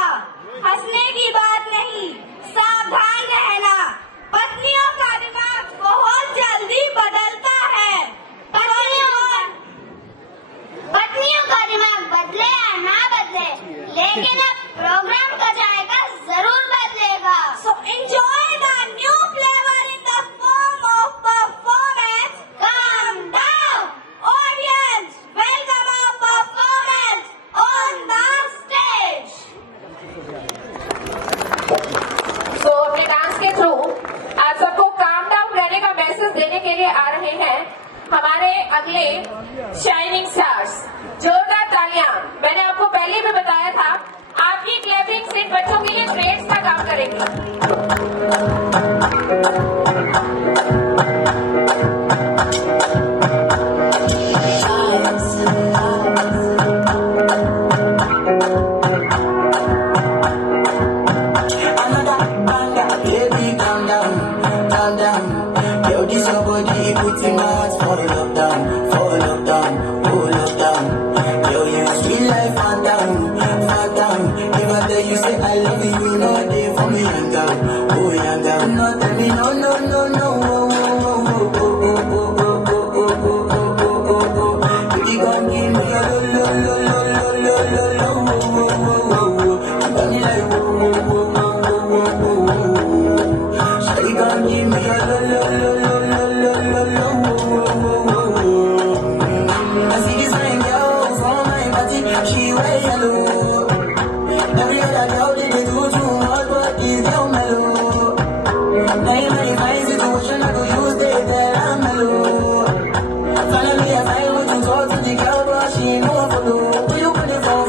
हंसने की बात नहीं, सावधान रहना, पत्नियों का दिमाग बहुत जल्दी बदलता है। पत्नियों का दिमाग बदले या ना बदले, लेकिन अब प्रोग्राम का जाएगा जरूर बदलेगा। So enjoy the new flavor in the form of performance. Calm down. Audience, welcome our performance on the stage. तो अपने डांस के थ्रू आप सबको काम डाउन रहने का मैसेज देने के लिए आ रहे हैं हमारे अगले शाइनिंग स्टार्स। जोरदार तालियां। मैंने आपको पहले भी बताया था, आपकी क्लैपिंग सिर्फ बच्चों के लिए ग्रेड्स का काम करेगी। Baby, calm down, calm down. Yo, this your body, put in my heart for lockdown, oh lockdown. Yo, you sweet life, fan down. If I tell you say I love you, you know they for me, young girl, oh young girl. No, tell me no, no, no, no, oh, oh, oh, oh, oh, oh, oh, oh, oh, oh. You gon' give me a lo, lo, lo, lo, lo, lo, lo, oh, oh, oh, oh. You got me like oh, oh, oh, oh, oh, oh, oh. Shawty gon' give me a lo, lo, lo, lo, lo, lo, lo, lo, oh, oh, oh, oh. I see this fine girl from my party, she wear yellow. Every other girl they do too much, but this girl mellow. Now in my fine situation, I go use the I'm mellow. Finally I find what you talk to the girl, but she ain't no one follow. Where you put it for?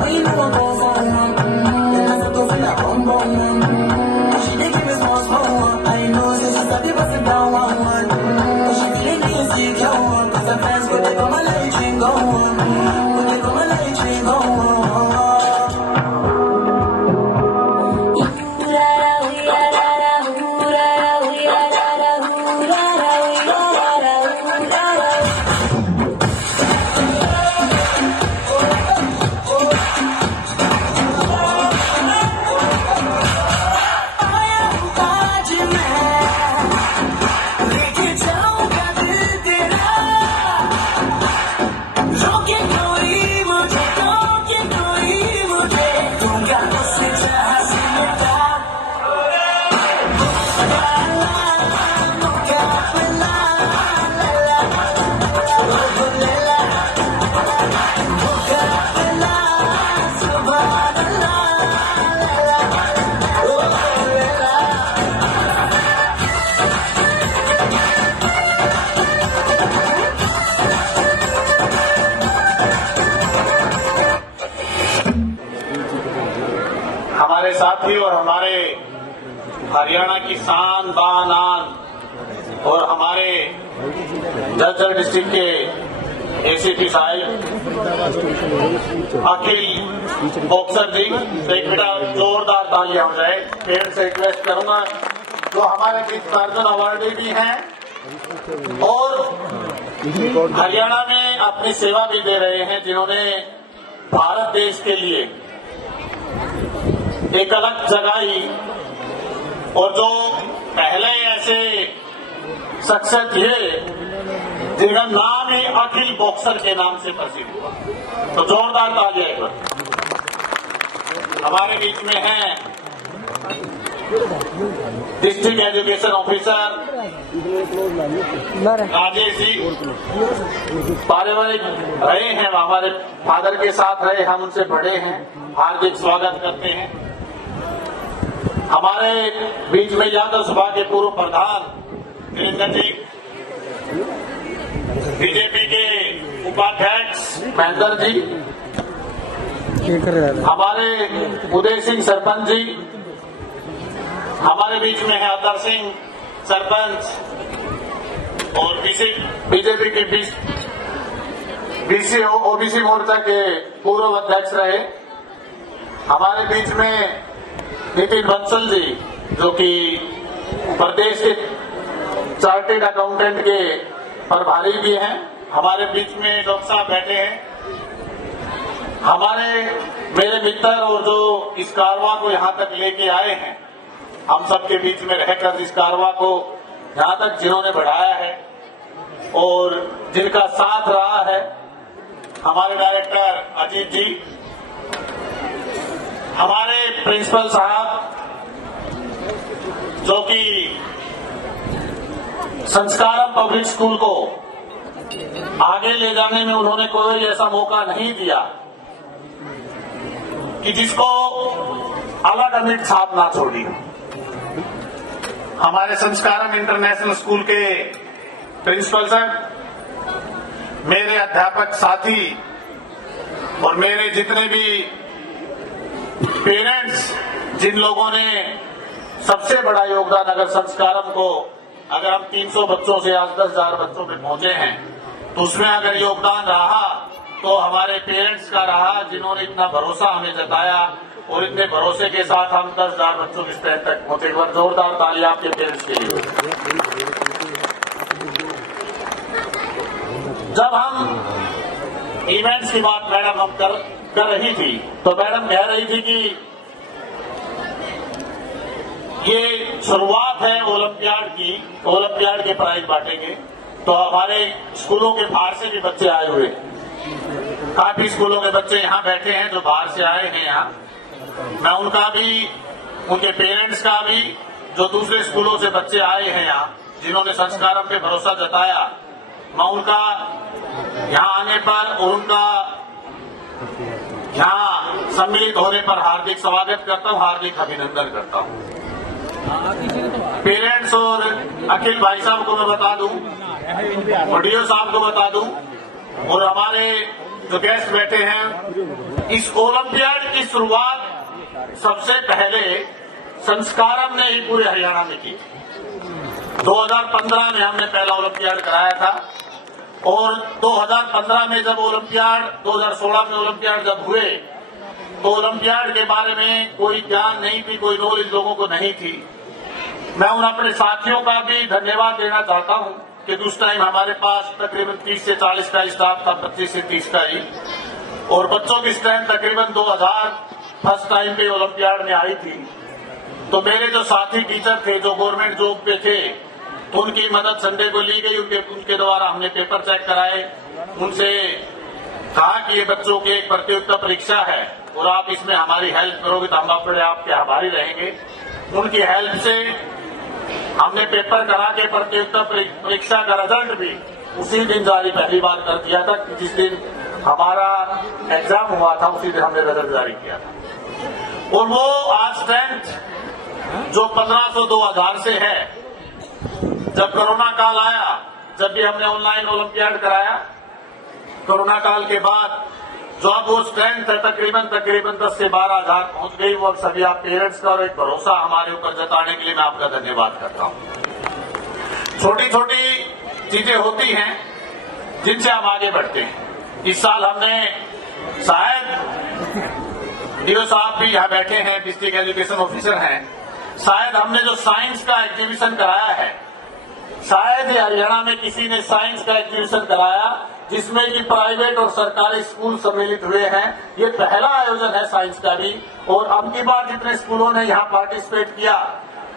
Where you know I'm going for? Then I go feel like bum bum. She dey give me small small. I know she start to bust it down one. But she feeling insecure, 'cause her friends go they come and let it go. Go they come and let it go. हमारे साथी और हमारे हरियाणा की शान बान आन और हमारे झज्जर डिस्ट्रिक्ट के एसीपी साहिब अखिल बॉक्सर जी, एक बेटा जोरदार तालियां हो जाए। पेरेंट्स से रिक्वेस्ट करूंगा, जो हमारे बीच अर्जुन अवार्डी भी हैं और हरियाणा में अपनी सेवा भी दे रहे हैं, जिन्होंने भारत देश के लिए एक अलग जगाई और जो पहले ऐसे सक्सेस थे जिनका नाम ही अखिल बॉक्सर के नाम से प्रसिद्ध हुआ। तो जोरदार तालियां एक बार। हमारे बीच में हैं district education officer Rajesh ji, पारिवारिक रहे हैं, हमारे फादर के साथ रहे, हम उनसे बड़े हैं, हार्दिक स्वागत करते हैं। हमारे बीच में यादव सभा के पूर्व प्रधान वीरेंद्र जी, बीजेपी के उपाध्यक्ष महेंद्र जी, हमारे उदय सिंह सरपंच जी, हमारे बीच में है अतर सिंह सरपंच और बीजेपी के बीसी ओबीसी मोर्चा के पूर्व अध्यक्ष रहे। हमारे बीच में नितिन बंसल जी, जो कि प्रदेश के चार्टेड अकाउंटेंट के प्रभारी भी हैं। हमारे बीच में डॉक्टर साहब बैठे हैं। हमारे मेरे मित्र और जो इस कारवां को यहाँ तक लेके आए हैं, हम सबके बीच में रहकर इस कारवां को यहाँ तक जिन्होंने बढ़ाया है और जिनका साथ रहा है, हमारे डायरेक्टर अजीत जी, हमारे प्रिंसिपल साहब, जो कि संस्कारम पब्लिक स्कूल को आगे ले जाने में उन्होंने कोई ऐसा मौका नहीं दिया कि जिसको अलग अमिट छाप ना छोड़ी। हमारे संस्कारम इंटरनेशनल स्कूल के प्रिंसिपल सर, मेरे अध्यापक साथी और मेरे जितने भी पेरेंट्स, जिन लोगों ने सबसे बड़ा योगदान, अगर संस्कारम को अगर हम 300 बच्चों से आज 10,000 बच्चों पे पहुंचे हैं, तो उसमें अगर योगदान रहा तो हमारे पेरेंट्स का रहा, जिन्होंने इतना भरोसा हमें जताया और इतने भरोसे के साथ हम 10,000 बच्चों की स्टेज तक पहुंचे। एक बार जोरदार तालियां आपके पेरेंट्स के लिए। जब हम इवेंट्स की बात मैडम हम कर रही थी, तो मैडम कह रही थी कि ये शुरुआत है ओलंपियाड की, ओलंपियाड के प्राइज बांटेंगे। तो हमारे स्कूलों के बाहर से भी बच्चे आए हुए, काफी स्कूलों के बच्चे यहाँ बैठे हैं जो बाहर से आए हैं यहाँ। मैं उनका भी, उनके पेरेंट्स का भी, जो दूसरे स्कूलों से बच्चे आए हैं यहाँ, जिन्होंने संस्कारम पे भरोसा जताया, मैं उनका यहाँ आने पर और उनका यहाँ सम्मिलित होने पर हार्दिक स्वागत करता हूँ, हार्दिक अभिनंदन करता हूँ। पेरेंट्स और अखिल भाई साहब को मैं बता दूं, ऑडियो साहब को बता दूं, और हमारे जो गेस्ट बैठे हैं, इस ओलंपियाड की शुरुआत सबसे पहले संस्कारम ने ही पूरे हरियाणा में की। 2015 में हमने पहला ओलंपियाड कराया था और 2015 में जब ओलंपियाड, 2016 में ओलंपियाड जब हुए, तो ओलंपियाड के बारे में कोई ज्ञान नहीं थी, कोई नॉलेज लोगों को नहीं थी। मैं उन अपने साथियों का भी धन्यवाद देना चाहता हूं कि उस टाइम हमारे पास तकरीबन 30 से 40 का स्टाफ था, 25 से 30 का ही, और बच्चों की स्ट्रेंथ तकरीबन 2000 फर्स्ट टाइम पे ओलंपियाड में आई थी। तो मेरे जो साथी टीचर थे, जो गवर्नमेंट जॉब पे थे, उनकी मदद संडे को ली गई। उनके द्वारा हमने पेपर चेक कराए, उनसे कहा कि ये बच्चों की एक प्रतियोगिता परीक्षा है और आप इसमें हमारी हेल्प करोगे तो हम अपने आपके आभारी रहेंगे। उनकी हेल्प से हमने पेपर करा के प्रतियोगिता परीक्षा का रिजल्ट भी उसी दिन जारी पहली बार कर दिया था। जिस दिन हमारा एग्जाम हुआ था उसी दिन हमने रिजल्ट जारी किया था। और वो आज स्ट्रेंथ जो 1500-2000 से है, जब कोरोना काल आया, जब भी हमने ऑनलाइन ओलंपियाड कराया, कोरोना काल के बाद जो अब वो स्ट्रेंथ है तकरीबन 10 से 12 हजार पहुंच गई। वो सभी आप पेरेंट्स का और एक भरोसा हमारे ऊपर जताने के लिए मैं आपका धन्यवाद करता हूं। छोटी छोटी चीजें होती हैं जिनसे हम आगे बढ़ते हैं। इस साल हमने शायद डीओ साहब भी यहाँ बैठे हैं, डिस्ट्रिक्ट एजुकेशन ऑफिसर हैं, शायद हमने जो साइंस का एग्जीबिशन कराया है, शायद हरियाणा में किसी ने साइंस का एग्जीबिशन कराया जिसमें कि प्राइवेट और सरकारी स्कूल सम्मिलित हुए हैं। ये पहला आयोजन है साइंस का भी। और अब की बार जितने स्कूलों ने यहाँ पार्टिसिपेट किया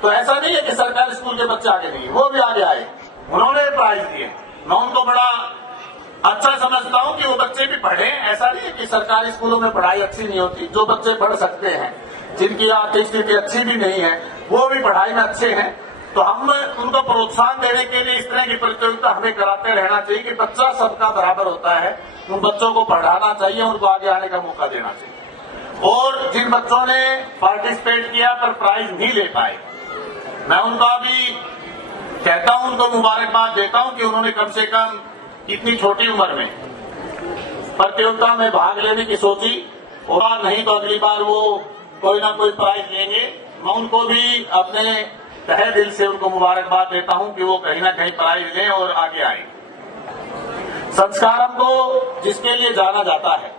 तो ऐसा नहीं है कि सरकारी स्कूल के बच्चे आगे नहीं, वो भी आगे आए, उन्होंने प्राइज दिए। मैं उनको बड़ा अच्छा समझता हूँ कि वो बच्चे भी पढ़े। ऐसा नहीं है कि सरकारी स्कूलों में पढ़ाई अच्छी नहीं होती, जो बच्चे पढ़ सकते हैं, जिनकी आर्थिक स्थिति अच्छी भी नहीं है, वो भी पढ़ाई में अच्छे हैं। तो हम उनको प्रोत्साहन देने के लिए इस तरह की प्रतियोगिता हमें कराते रहना चाहिए कि बच्चा सबका बराबर होता है। उन बच्चों को पढ़ाना चाहिए, उनको आगे आने का मौका देना चाहिए। और जिन बच्चों ने पार्टिसिपेट किया पर प्राइज नहीं ले पाए, मैं उनका भी कहता हूं, उनको मुबारकबाद देता हूं कि उन्होंने कम से कम इतनी छोटी उम्र में प्रतियोगिता में भाग लेने की सोची, और नहीं तो अगली बार वो कोई ना कोई प्राइज लेंगे। मैं उनको भी अपने तहे दिल से उनको मुबारकबाद देता हूं कि वो कहीं ना कहीं प्राइज लें और आगे आए। संस्कारम को जिसके लिए जाना जाता है,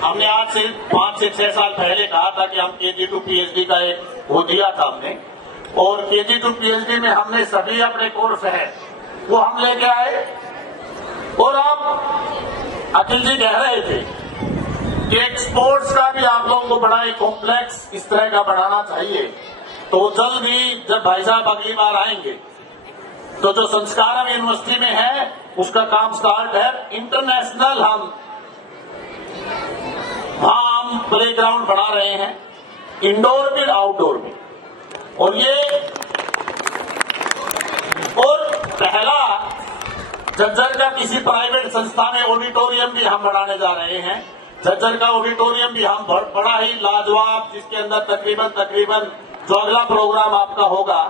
हमने आज से 5 से 6 साल पहले कहा था कि हम KG to PhD का एक वो दिया था हमने, और KG to PhD में हमने सभी अपने कोर्स है वो हम लेके आए। और आप अखिल जी कह रहे थे कि एक स्पोर्ट्स का भी आप लोगों को बड़ा एक कॉम्प्लेक्स इस तरह का बनाना चाहिए। तो जल्द ही जब भाई साहब अगली बार आएंगे तो जो संस्कारम यूनिवर्सिटी में है उसका काम स्टार्ट है। इंटरनेशनल वहां हम प्ले ग्राउंड बना रहे हैं, इंडोर भी आउटडोर भी। और ये और पहला झज्जर का किसी प्राइवेट संस्था में ऑडिटोरियम भी हम बनाने जा रहे हैं। झज्जर का ऑडिटोरियम भी हम बड़ा ही लाजवाब, जिसके अंदर तकरीबन जो अगला प्रोग्राम आपका होगा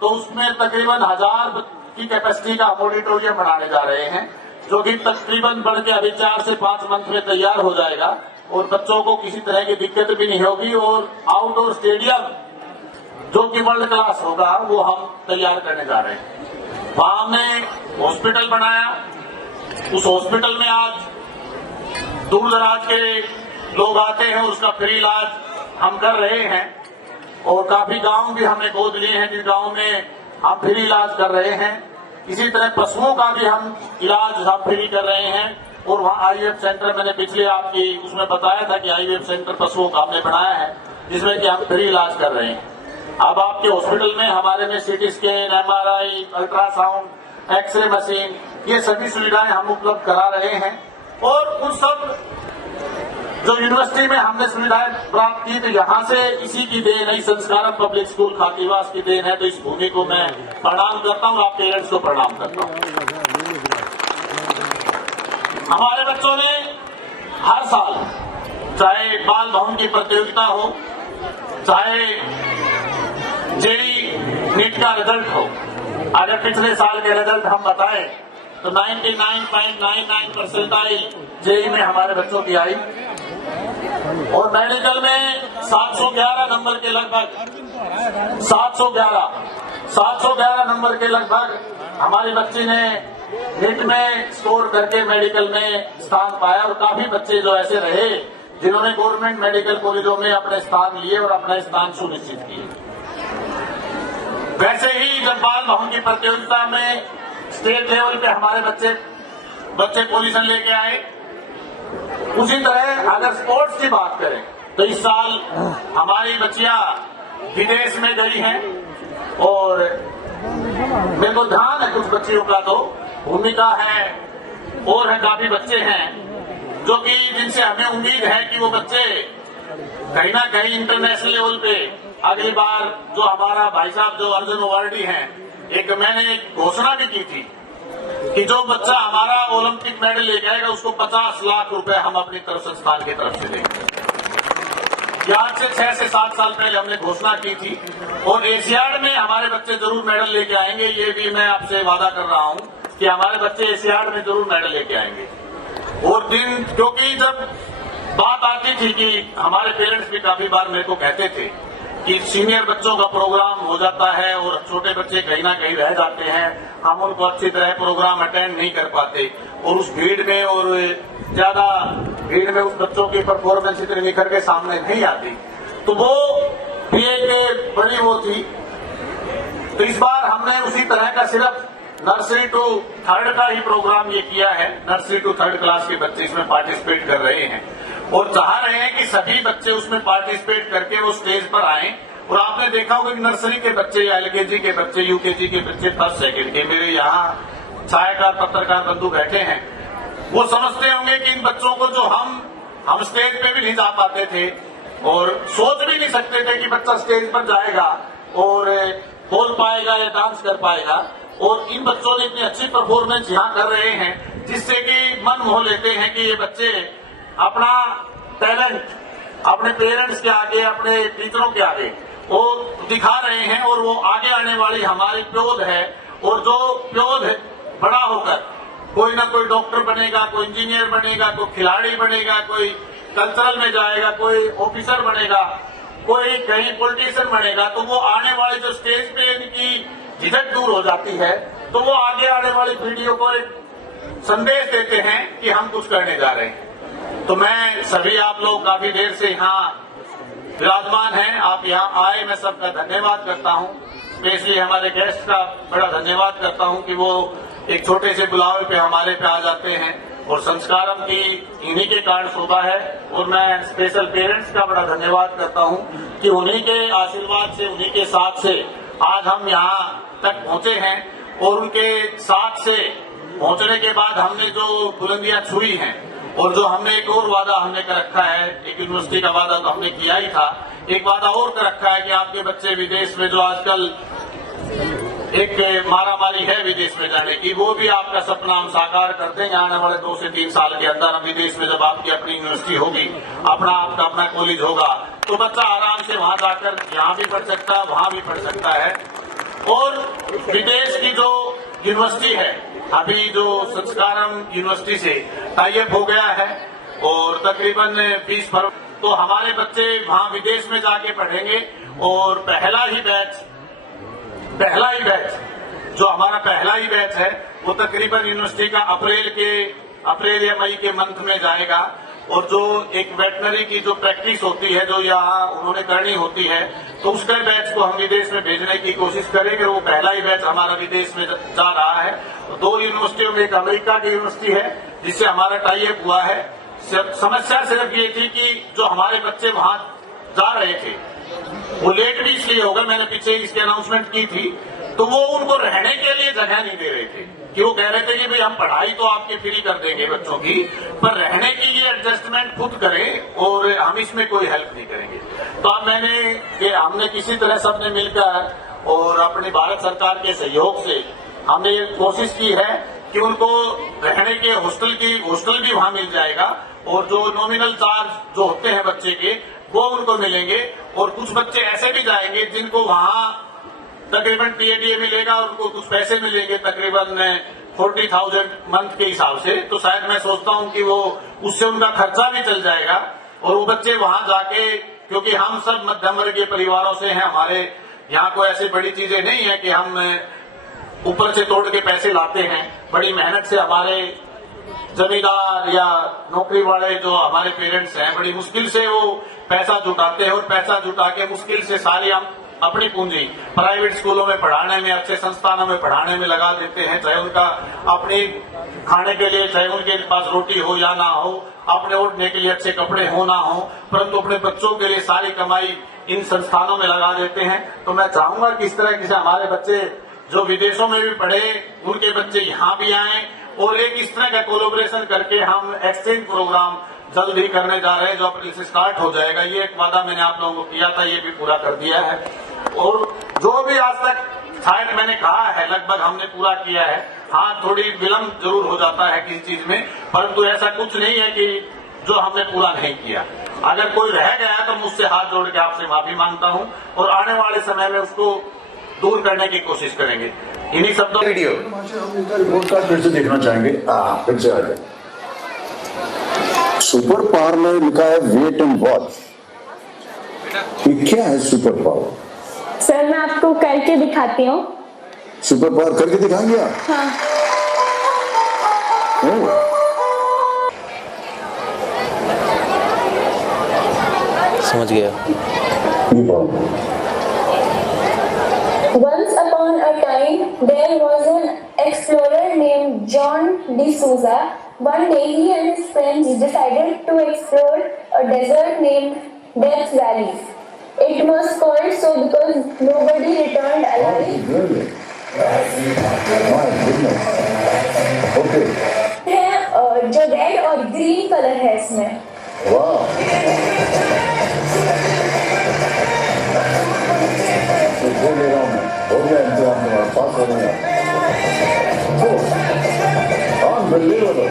तो उसमें तकरीबन 1000 की कैपेसिटी का हम ऑडिटोरियम बनाने जा रहे हैं, जो कि तकरीबन बढ़ के अभी 4 से 5 मंथ में तैयार हो जाएगा और बच्चों को किसी तरह की दिक्कत भी नहीं होगी। और आउटडोर स्टेडियम जो कि वर्ल्ड क्लास होगा वो हम तैयार करने जा रहे हैं। वहां हमने हॉस्पिटल बनाया, उस हॉस्पिटल में आज दूर दराज के लोग आते हैं, उसका फ्री इलाज हम कर रहे हैं। और काफी गांव भी हमने गोद लिए हैं जिन गांव में हम फ्री इलाज कर रहे हैं। इसी तरह पशुओं का भी हम इलाज हम फ्री कर रहे हैं। और वहाँ IVF सेंटर मैंने पिछले आपकी उसमें बताया था कि IVF सेंटर पशुओं का हमने बनाया है, जिसमें कि हम फ्री इलाज कर रहे हैं। अब आपके हॉस्पिटल में हमारे में CT scan, MRI, ultrasound, X ray machine, ये सभी सुविधाएं हम उपलब्ध करा रहे हैं। और उन सब जो यूनिवर्सिटी में हमने सुविधाएं प्राप्त की, तो यहाँ से इसी की देन है, संस्कारम पब्लिक स्कूल खातीवास की देन है। तो इस भूमि को मैं प्रणाम करता हूँ, आप पेरेंट्स को प्रणाम करता हूँ। हमारे बच्चों ने हर साल, चाहे बाल भवन की प्रतियोगिता हो, चाहे जेई नीट का रिजल्ट हो, अगर पिछले साल के रिजल्ट हम बताएं तो 99.99 परसेंटाइल जेई में हमारे बच्चों की आई। और मेडिकल में 711 नंबर के लगभग 711 नंबर के लगभग हमारी बच्ची ने नीट में स्कोर करके मेडिकल में स्थान पाया। और काफी बच्चे जो ऐसे रहे जिन्होंने गवर्नमेंट मेडिकल कॉलेजों में अपने स्थान लिए और अपना स्थान सुनिश्चित किए। वैसे ही जब बाल भवन की प्रतियोगिता में स्टेट लेवल पे हमारे बच्चे पोजीशन लेके आए, उसी तरह अगर स्पोर्ट्स की बात करें तो इस साल हमारी बच्चियां विदेश में गई हैं। और मेरे को ध्यान है कुछ बच्चियों का तो भूमिका है, और है काफी बच्चे हैं जो कि जिनसे हमें उम्मीद है कि वो बच्चे कहीं ना कहीं इंटरनेशनल लेवल पे अगली बार, जो हमारा भाई साहब जो अर्जुन अवार्डी हैं, एक मैंने एक घोषणा भी की थी कि जो बच्चा हमारा ओलंपिक मेडल लेके आएगा उसको 50 लाख रुपए हम अपनी तरफ संस्थान की तरफ से देंगे। आज से 6 से 7 साल पहले हमने घोषणा की थी। और एशियाड में हमारे बच्चे जरूर मेडल लेके आएंगे, ये भी मैं आपसे वादा कर रहा हूं कि हमारे बच्चे एशियाड में जरूर मेडल लेके आएंगे। और दिन, क्योंकि जब बात आती थी कि हमारे पेरेंट्स भी काफी बार मेरे को कहते थे कि सीनियर बच्चों का प्रोग्राम हो जाता है और छोटे बच्चे कहीं ना कहीं रह जाते हैं, हम उनको अच्छी तरह प्रोग्राम अटेंड नहीं कर पाते और उस भीड़ में और ज्यादा भीड़ में उस बच्चों की परफॉर्मेंस इतनी निखर के सामने नहीं आती, तो वो भी एक बड़ी वो थी। तो इस बार हमने उसी तरह का सिर्फ नर्सरी टू थर्ड का ही प्रोग्राम ये किया है। नर्सरी टू थर्ड क्लास के बच्चे इसमें पार्टिसिपेट कर रहे हैं और चाह रहे हैं कि सभी बच्चे उसमें पार्टिसिपेट करके वो स्टेज पर आए। और आपने देखा होगा कि नर्सरी के बच्चे या एलकेजी के बच्चे, यूकेजी के बच्चे, फर्स्ट सेकंड के, मेरे यहाँ छायाकार पत्रकार बंधु बैठे हैं, वो समझते होंगे कि इन बच्चों को जो हम स्टेज पे भी नहीं जा पाते थे और सोच भी नहीं सकते थे कि बच्चा स्टेज पर जाएगा और बोल पाएगा या डांस कर पाएगा, और इन बच्चों ने इतनी अच्छी परफॉर्मेंस यहाँ कर रहे हैं जिससे कि मन मोह लेते हैं कि ये बच्चे अपना टैलेंट अपने पेरेंट्स के आगे, अपने टीचरों के आगे वो दिखा रहे हैं और वो आगे आने वाली हमारी प्योध है। और जो प्योध बड़ा होकर कोई ना कोई डॉक्टर बनेगा, कोई इंजीनियर बनेगा, कोई खिलाड़ी बनेगा, कोई कल्चरल में जाएगा, कोई ऑफिसर बनेगा, कोई कहीं पॉलिटिशियन बनेगा, तो वो आने वाले जो स्टेज पे इनकी झिझक दूर हो जाती है, तो वो आगे आने वाली पीढ़ियों को एक संदेश देते हैं कि हम कुछ करने जा रहे हैं। तो मैं सभी आप लोग काफी देर से यहाँ विराजमान हैं, आप यहाँ आए, मैं सबका धन्यवाद करता हूँ। स्पेशली हमारे गेस्ट का बड़ा धन्यवाद करता हूँ कि वो एक छोटे से बुलावे पे हमारे पे आ जाते हैं और संस्कारम की इन्हीं के कारण शोभा है। और मैं स्पेशल पेरेंट्स का बड़ा धन्यवाद करता हूँ कि उन्हीं के आशीर्वाद से, उन्हीं के साथ से आज हम यहाँ तक पहुंचे हैं और उनके साथ से पहुंचने के बाद हमने जो बुलंदियां छुई हैं और जो हमने एक और वादा हमने कर रखा है, एक यूनिवर्सिटी का वादा तो हमने किया ही था, एक वादा और कर रखा है कि आपके बच्चे विदेश में जो आजकल एक मारामारी है विदेश में जाने की, वो भी आपका सपना हम साकार कर देंगे आने वाले 2 से 3 साल के अंदर। हम विदेश में जब आपकी अपनी यूनिवर्सिटी होगी, आपका अपना कॉलेज होगा, तो बच्चा आराम से वहां जाकर यहाँ भी पढ़ सकता है, वहां भी पढ़ सकता है। और विदेश की जो यूनिवर्सिटी है, अभी जो संस्कारम यूनिवर्सिटी से टाइप हो गया है और तकरीबन 20 फरवरी तो हमारे बच्चे वहां विदेश में जाके पढ़ेंगे। और पहला ही बैच जो हमारा पहला ही बैच है वो तकरीबन यूनिवर्सिटी का अप्रैल या मई के मंथ में जाएगा। और जो एक वेटनरी की जो प्रैक्टिस होती है, जो यहाँ उन्होंने करनी होती है, तो उसके बैच को हम विदेश में भेजने की कोशिश करेंगे। वो पहला ही बैच हमारा विदेश में जा रहा है। 2 यूनिवर्सिटियों में एक अमेरिका की यूनिवर्सिटी है जिससे हमारा टाई अप हुआ है। समस्या सिर्फ ये थी कि जो हमारे बच्चे वहां जा रहे थे वो लेट भी इसलिए हो गए, मैंने पीछे इसकी अनाउंसमेंट की थी, तो वो उनको रहने के लिए जगह नहीं दे रहे थे कि वो कह रहे थे कि भाई हम पढ़ाई तो आपकी फ्री कर देंगे बच्चों की, पर रहने की ये एडजस्टमेंट खुद करें और हम इसमें कोई हेल्प नहीं करेंगे। तो अब हमने किसी तरह सबने मिलकर और अपनी भारत सरकार के सहयोग से हमने ये कोशिश की है कि उनको रहने के हॉस्टल भी वहां मिल जाएगा और जो नॉमिनल चार्ज जो होते हैं बच्चे के वो उनको मिलेंगे। और कुछ बच्चे ऐसे भी जाएंगे जिनको वहां तकरीबन PADA मिलेगा, उनको कुछ पैसे मिलेंगे तकरीबन 40,000 मंथ के हिसाब से। तो शायद मैं सोचता हूं कि वो उससे उनका खर्चा भी चल जाएगा और वो बच्चे वहां जाके, क्योंकि हम सब मध्यम वर्गीय परिवारों से हैं, हमारे यहाँ कोई ऐसी बड़ी चीजें नहीं है कि हम ऊपर से तोड़ के पैसे लाते हैं। बड़ी मेहनत से हमारे जमींदार या नौकरी वाले जो हमारे पेरेंट्स हैं, बड़ी मुश्किल से वो पैसा जुटाते हैं और पैसा जुटा के मुश्किल से सारी हम अपनी पूंजी प्राइवेट स्कूलों में पढ़ाने में, अच्छे संस्थानों में पढ़ाने में लगा देते हैं, चाहे उनका अपने खाने के लिए, चाहे उनके पास रोटी हो या ना हो, अपने ओढ़ने के लिए अच्छे कपड़े हो ना हो, परंतु अपने बच्चों के लिए सारी कमाई इन संस्थानों में लगा देते हैं। तो मैं चाहूंगा कि इस तरह से हमारे बच्चे जो विदेशों में भी पढ़े, उनके बच्चे यहाँ भी आए और एक इस तरह का कोलैबोरेशन करके हम एक्सचेंज प्रोग्राम जल्द ही करने जा रहे हैं जो अप्रैल से स्टार्ट हो जाएगा। ये एक वादा मैंने आप लोगों को किया था, ये भी पूरा कर दिया है। और जो भी आज तक शायद मैंने कहा है लगभग हमने पूरा किया है। हाँ, थोड़ी विलम्ब जरूर हो जाता है किसी चीज में, परंतु ऐसा कुछ नहीं है कि जो हमने पूरा नहीं किया। अगर कोई रह गया तो मुझसे हाथ जोड़ के आपसे माफी मांगता हूँ और आने वाले समय में उसको दूर करने की कोशिश करेंगे। इन्हीं शब्दों वीडियो रिपोर्ट कार्ड फिर से देखना चाहेंगे। फिर से आ जाए। सुपर पावर में लिखा है वेट एंड वॉच, ये क्या है सुपर पावर? सर मैं आपको करके दिखाती हूँ। सुपर पावर करके दिखाएंगे आप? हाँ। समझ गया। Once upon a time, there was an explorer named John D'Souza. One day, he and his friends decided to explore a desert named Death Valley. It was called so because nobody returned alive. है जो red और green colour है इसमें। ले रहा हूँ मैं, हो गया इंतजाम, तुम्हारे पास हो गया। Unbelievable.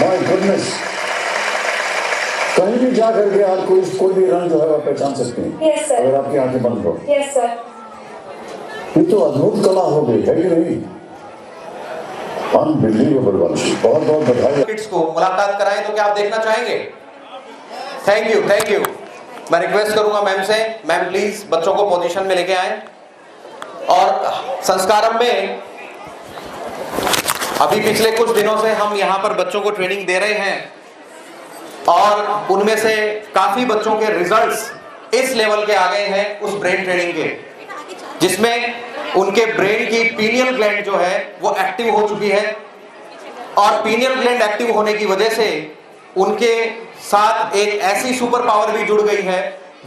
My goodness. कहीं भी जा करके आप कोई भी रंग जो है आप पहचान सकते हैं। Yes, sir. अगर आपकी आंखें बंद हो। Yes, sir. ये तो अद्भुत कला हो गई है कि नहीं? Unbelievable वंशी, बहुत बहुत बधाई। किड्स को मुलाकात कराएं तो क्या आप देखना चाहेंगे? Thank you, thank you. मैं रिक्वेस्ट करूंगा मैम से, मैम प्लीज बच्चों को पोजीशन में लेके आए। और संस्कारम में अभी पिछले कुछ दिनों से हम यहाँ पर बच्चों को ट्रेनिंग दे रहे हैं और उनमें से काफी बच्चों के रिजल्ट्स इस लेवल के आ गए हैं उस ब्रेन ट्रेनिंग के, जिसमें उनके ब्रेन की पीनियल ग्लैंड जो है वो एक्टिव हो चुकी है। और पीनियल ग्लैंड एक्टिव होने की वजह से उनके साथ एक ऐसी सुपर पावर भी जुड़ गई है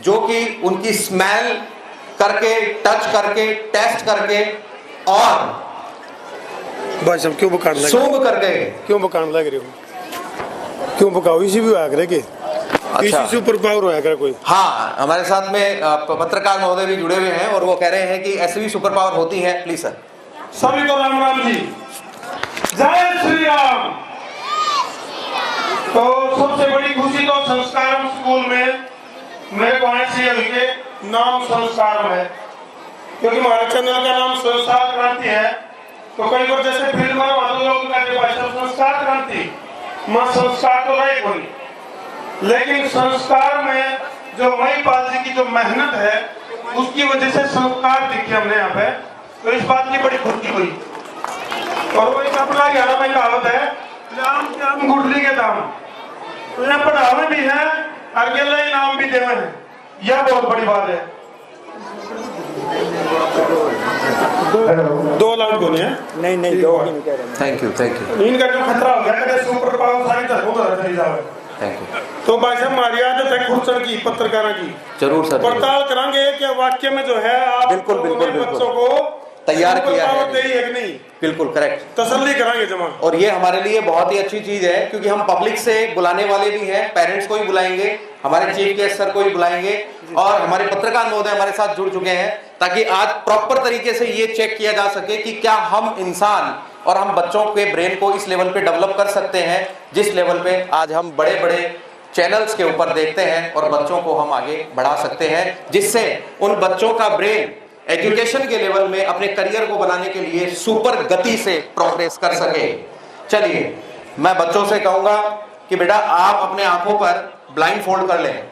जो कि उनकी स्मेल करके, टच करके, टेस्ट करके और भाई साहब क्यों बकान लग सूंघ करके, क्यों बकान लग रहे हो, क्यों बकाओ? इसी भी होया करे कि इसी सुपर पावर होया करे कोई? हाँ, हमारे साथ में पत्रकार महोदय भी जुड़े हुए हैं और वो कह रहे हैं कि ऐसी भी सुपर पावर होती है। Please sir. सभी को राम राम जी, जय श्री राम। तो सबसे बड़ी खुशी तो संस्कारम स्कूल में मेरे को ऐसी है कि नाम संस्कारम है, क्योंकि हमारे चैनल का नाम संस्कार क्रांति है। तो कई बार जैसे फिल्म में लोग कहते भाई सब संस्कार क्रांति, मैं संस्कार तो रहे कोई, लेकिन संस्कार में जो महिपाल जी की जो मेहनत है उसकी वजह से संस्कार दिखे हमने यहाँ पे। तो इस बात की बड़ी खुशी हुई। और वो एक अपना ग्यारह में कहावत है, राम काम गुडली के दाम, तो यहाँ पढ़ावे भी है और अकेले इनाम भी देवे हैं, यह बहुत बड़ी बात है। 2 लाख बोले हैं? नहीं 2 थैंक यू, थैंक यू। इनका जो खतरा हो गया सुपर पावर सारी तरह थैंक यू। तो भाई साहब हमारी आदत है खुर्चन की, पत्रकारों की, जरूर सर, पड़ताल कराएंगे कि वाक्य में जो है आप बिल्कुल बिल्कुल बच्चों को तैयार किया है कि नहीं, बिल्कुल करेक्ट, तसल्ली कराएंगे जमा। और ये हमारे लिए बहुत ही अच्छी चीज है क्योंकि हम पब्लिक से बुलाने वाले भी हैं, पेरेंट्स को भी बुलाएंगे, हमारे चीफ गेस्ट सर को भी बुलाएंगे और हमारे पत्रकार महोदय हमारे साथ जुड़ चुके हैं ताकि आज प्रॉपर तरीके से ये चेक किया जा सके कि क्या हम इंसान और हम बच्चों के ब्रेन को इस लेवल पे डेवलप कर सकते हैं जिस लेवल पे आज हम बड़े बड़े चैनल्स के ऊपर देखते हैं और बच्चों को हम आगे बढ़ा सकते हैं, जिससे उन बच्चों का ब्रेन एजुकेशन के लेवल में अपने करियर को बनाने के लिए सुपर गति से प्रोग्रेस कर सके। चलिए मैं बच्चों से कहूंगा कि बेटा आप अपने आंखों पर ब्लाइंड फोल्ड कर लें,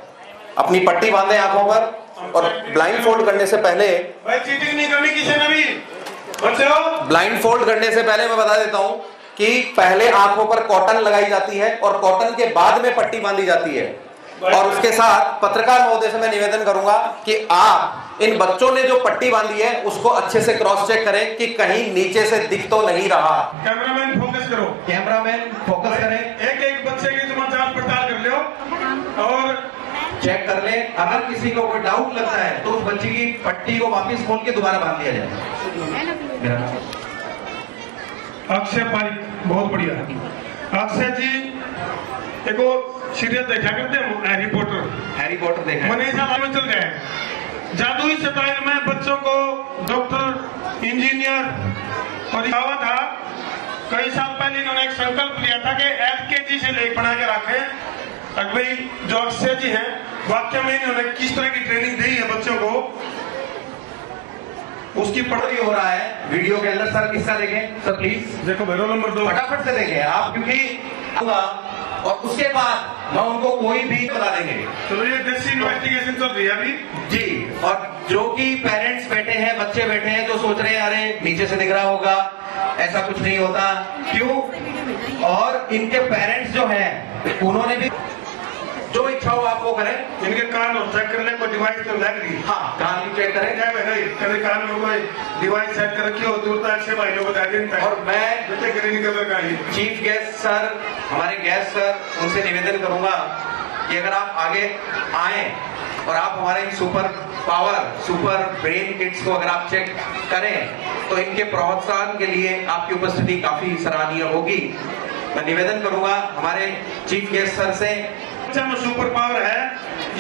अपनी पट्टी बांधें आंखों पर और ब्लाइंड फोल्ड करने से पहले भाई चीटिंग नहीं करनी किसी ने भी बच्चों। ब्लाइंड फोल्ड करने से पहले मैं बता देता हूं कि पहले आंखों पर कॉटन लगाई जाती है और कॉटन के बाद में पट्टी बांधी जाती है। और उसके साथ पत्रकार महोदय से मैं निवेदन करूंगा कि आप इन बच्चों ने जो पट्टी बांधी है उसको अच्छे से क्रॉस चेक करें कि कहीं नीचे से दिख तो नहीं रहा। कैमरामैन फोकस करो, कैमरामैन फोकस करें, एक एक बच्चे की तुम जांच पड़ताल कर लो और चेक कर ले। अगर किसी को कोई डाउट लगता है तो उस बच्ची की पट्टी को वापस खोल के दोबारा बांध दिया जाए। अक्षय पारिक, बहुत बढ़िया। अक्षय जी देखो सीरियल देखा करते हैं, हैरी पॉटर देखा, मनीषा में चल गए। जादुई स्टाइल में बच्चों को डॉक्टर, इंजीनियर और हुआ था। कई साल पहले इन्होंने एक संकल्प लिया था कि LKG से ले बना के रखें। अब भाई जो अक्षय जी हैं वाकई में इन्होंने किस तरह की ट्रेनिंग दी है बच्चों को। उसकी पढ़ाई हो रहा है वीडियो के अंदर। सर किसका देखें सर प्लीज, देखो भैरव नंबर 2 फटाफट से देखें आप, क्योंकि और उसके बाद हम उनको कोई भी बता देंगे। चलो ये देसी इन्वेस्टिगेशन चल रही है अभी जी। और जो कि पेरेंट्स बैठे हैं, बच्चे बैठे हैं, जो सोच रहे हैं अरे नीचे से दिख रहा होगा, ऐसा कुछ नहीं होता। क्यों? और इनके पेरेंट्स जो हैं उन्होंने भी जो इच्छा हो आप वो करें। इनके कान और चेक करने को डिवाइस तो लग रही। हाँ, कान भी चेक करें। क्या भाई कभी कान में कोई डिवाइस सेट कर रखी हो दूर तक से भाई लोग बता। और मैं ग्रीन कलर का ही चीफ गेस्ट सर, हमारे गेस्ट सर, उनसे निवेदन करूंगा कि अगर आप आगे आए और आप हमारे super power, super brain kids को अगर आप चेक करें तो इनके प्रोत्साहन के लिए आपकी उपस्थिति काफी सराहनीय होगी। मैं निवेदन करूंगा हमारे चीफ गेस्ट सर से, में सुपर पावर है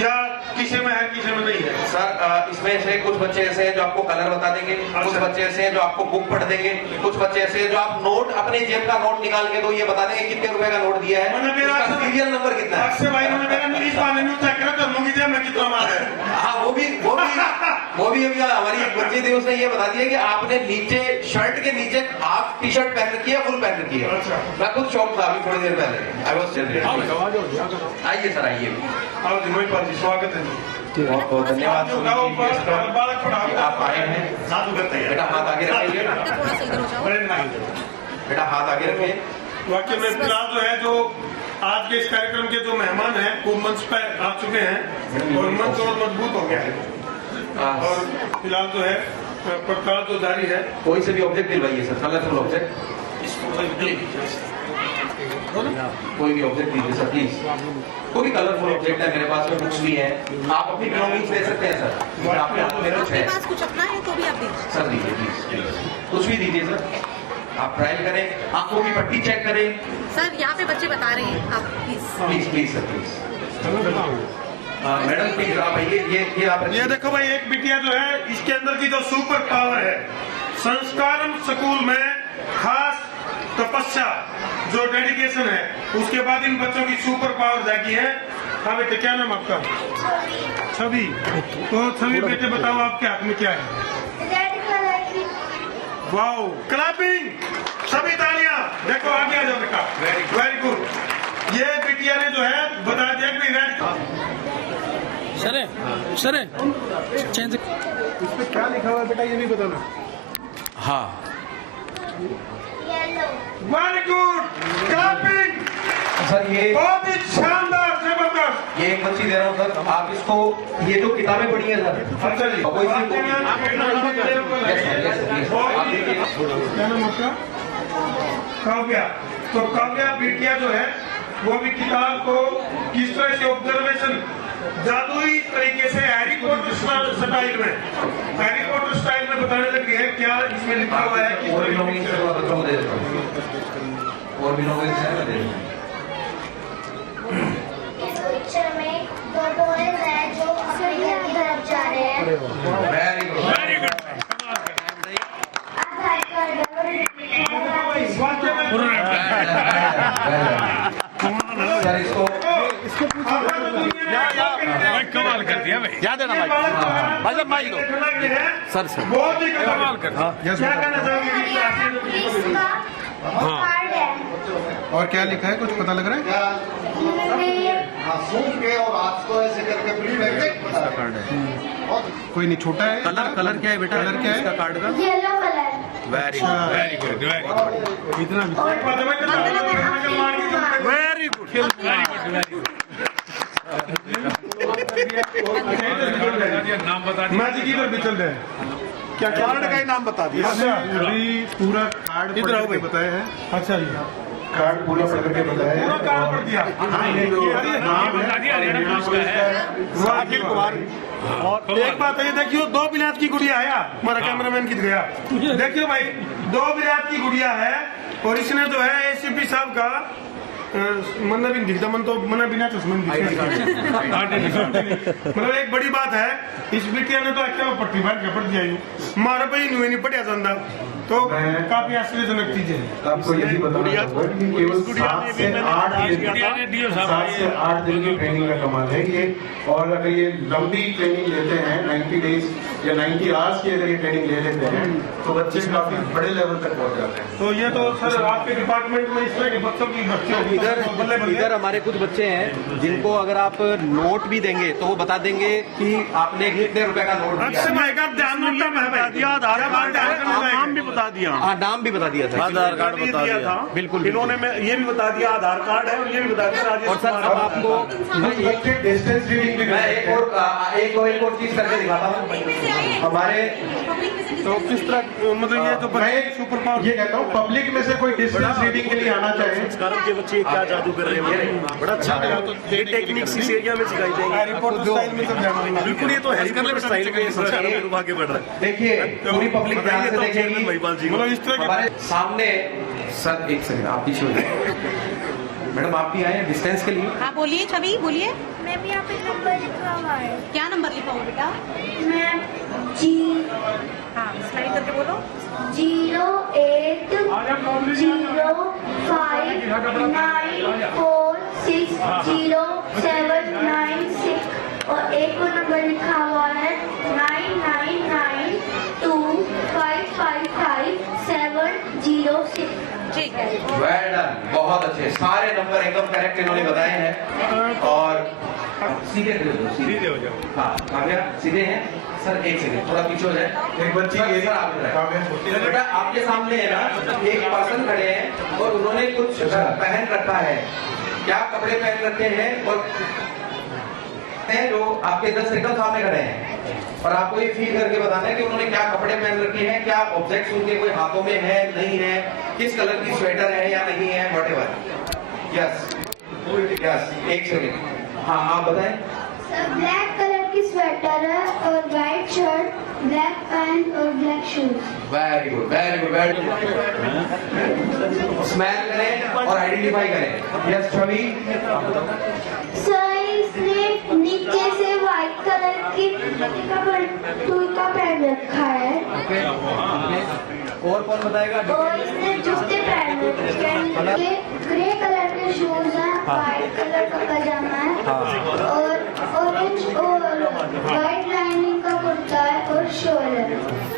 या किसी में है किसी में नहीं है। सर इसमें से कुछ बच्चे ऐसे हैं जो आपको कलर बता देंगे, कुछ बच्चे ऐसे हैं जो आपको बुक पढ़ देंगे, कुछ बच्चे ऐसे हैं जो आप नोट, अपने जेब का नोट निकाल के दो ये बता देंगे कितने रुपए का नोट दिया है, उसका सीरियल नंबर कितना है। अक्षय भाई ने मेरा इंग्लिश वाले ने चेक करा कर लूंगी जेब में कितना माल है। हाँ वो भी अभी हमारी एक बच्ची थी, उसने ये बता दिया कि आपने नीचे शर्ट के नीचे हाफ टी शर्ट पहन रखी है, फुल पहन रखी है। मैं खुद शौक था अभी थोड़ी देर पहले। आइए सर आइए। आओ जी महिपाल जी, स्वागत है जी। बहुत बहुत धन्यवाद आप आए हैं। बेटा हाथ आगे रखिए, बेटा हाथ आगे रखिए। वाकई में फिलहाल जो है जो आज के इस कार्यक्रम के जो मेहमान हैं वो मंच पर आ चुके हैं और मंच और मजबूत हो गया है। और फिलहाल जो है पड़ताल तो जारी है। कोई से भी ऑब्जेक्ट दिलवाइए सर, कलरफुल ऑब्जेक्ट, कोई भी ऑब्जेक्ट दीजिए सर प्लीज। कोई भी कलरफुल ऑब्जेक्ट है मेरे पास में, बुक्स भी है, आप अपनी बिलोंगिंग्स दे सकते हैं सर। आपके हाथ में कुछ है, कुछ अपना है तो भी आप दीजिए सर दीजिए प्लीज, कुछ भी दीजिए सर। आप ट्रायल करें, आंखों की पट्टी चेक करें। सर यहाँ पे बच्चे बता रहे हैं, आप please please sir please. Madam please आप ये आप ये देखो भाई, एक बिटिया जो है इसके अंदर की जो सुपर पावर है, संस्कारम स्कूल में खास तपस्या जो डेडिकेशन है, उसके बाद इन बच्चों की सुपर पावर जागी है। हाँ बेटे, क्या नाम आपका? छवि। तो छवि बेटे बताओ आपके हाथ में क्या है? वाओ, क्लैपिंग, सभी तालियां। देखो आगे आ जाओ बेटा, वेरी गुड। ये बिटिया ने जो है बता दिया कि सर चेंज इस पे क्या लिखा हुआ है बेटा, ये भी बताना। हाँ वेरी गुड, क्लैपिंग सर। ये बहुत ही शानदार, जबरदस्त। ये एक बच्ची दे रहा हूँ सर, आप इसको, ये जो किताबें पढ़ी है सर, अच्छा जी, कोई सी क्या नाम आपका? काव्या। तो काव्या बिटिया जो है वो भी किताब को किस तरह से ऑब्जर्वेशन जादुई तरीके से हैरी पॉटर स्टाइल में बताने लगी है। क्या इसमें लिखा हुआ है? और भी लोग बच्चों को दे देता हूँ, और भी लोग दे इस पिक्चर में दो बॉयज हैं जो अपने घर की तरफ जा रहे हैं। Very good, very good. Sir इसको कमाल कर दिया भाई, याद है ना भाई, माइक दो सर। बहुत ही कमाल कर दिया। क्या कहना चाहोगे? कार्ड है और क्या लिखा है, कुछ पता लग रहा है? के और आज को ऐसे करके कार्ड है, कोई नहीं, छोटा है। कलर क्या है बेटा, कलर क्या है इसका कार्ड का? Yellow colour. Very good, very good, इतना वेरी गुड, वेरी गुड। नाम बता दिया, मैजिक इधर भी चल रहे हैं। क्या कार्ड का ही नाम बता दिया? अभी पूरा कार्ड इधर भाई बताया है। अच्छा जी, कार्ड पूरा पढ़ करके बताया, पूरा कार्ड पढ़ दिया। अखिल कुमार। और एक बात है, देखियो 2 बिलात की गुड़िया है। हमारा कैमरामैन कित गया, देखियो भाई 2 बिलात की गुड़िया है। और इसने जो है एसीपी साहब का मन भी दिखता, मन तो मना बिना चश्मे मतलब एक बड़ी बात है, इस बिटिया ने तो अच्छा पट्टी बांध के पढ़ दिया। मारा भाई नहीं पढ़िया जाता तो काफी आश्चर्यजनक चीजें हैं। आपको यही बताना चाहूंगा कि केवल 7 से 8 दिन की ट्रेनिंग का कमाल है ये। और अगर ये लंबी ट्रेनिंग लेते हैं 90 डेज या 90 आवर्स की अगर ये ट्रेनिंग ले लेते हैं तो बच्चे काफी बड़े लेवल तक पहुंच जाते हैं। तो ये तो सर आपके डिपार्टमेंट में इस तरह के बच्चों की भर्ती होगी। इधर हमारे कुछ बच्चे हैं जिनको अगर आप नोट भी देंगे तो वो बता देंगे कि आपने कितने रुपए का नोट दिया। नाम भी बता दिया। हाँ, नाम भी बता दिया था, आधार कार्ड बता दिया था। बिल्कुल इन्होंने ये भी बता दिया आधार कार्ड है और ये भी बता दिया राजेश। और सर अब आपको डिस्टेंस रीडिंग भी मैं एक और चीज करके दिखाता हूँ हमारे। तो किस तरह मतलब ये तो सुपर पावर ये कहता हूँ पब्लिक में से कोई डिस्टेंस रीडिंग के लिए आना चाहे। संस्कारों के बच्चे क्या जादू कर रहे हैं, बड़ा अच्छा टेक्निक्स इस एरिया में सिखाई जाएगी। बिल्कुल, ये तो हेल्थ स्टाइल में संस्कारों आगे बढ़ रहा है। देखिए पूरी पब्लिक ध्यान से देखेगी। महिपाल जी मतलब इस तरह के हमारे सामने सर एक सेकंड आप पीछे हो जाए। मैडम आप भी आए हैं डिस्टेंस के लिए। हाँ बोलिए, छवि बोलिए। मैं भी यहाँ पे नंबर लिखा हुआ है। क्या नंबर लिखा हुआ बेटा? मैं जी हाँ स्लाइड करके बोलो। 08 0594607996 और एक और नंबर लिखा हुआ है 9992555706। ठीक है, वेल डन, बहुत अच्छे, सारे नंबर एकदम करेक्ट इन्होंने बताए हैं। और सीधे हो जाओ। हाँ काव्या सीधे हैं सर, एक सेकंड थोड़ा पीछे हो जाए। एक बच्ची बेटा आपके सामने है ना एक पर्सन खड़े हैं और उन्होंने कुछ पहन रखा है। क्या कपड़े पहन रखे हैं और जो आपके 10 सेकंड सामने खड़े हैं और आपको ये फील करके बताना है कि उन्होंने क्या कपड़े पहन रखे हैं, क्या ऑब्जेक्ट्स उनके कोई हाथों में है नहीं है, किस कलर की स्वेटर है या नहीं है, व्हाटएवर। यस यस, एक सेकंड। हाँ आप बताएं। ब्लैक कलर की स्वेटर है और व्हाइट शर्ट, ब्लैक पैंट और black shoes. Very good very good very good. Smell करें और आइडेंटिफाई करें। यस छवि। सर इसने नीचे से व्हाइट कलर की टुका पहन रखा है। और कौन बताएगा? और इसने जूते पहन रखे हैं, ग्रे कलर के शूज हैं, व्हाइट कलर का पजामा है और ऑरेंज और व्हाइट लाइनिंग का कुर्ता है और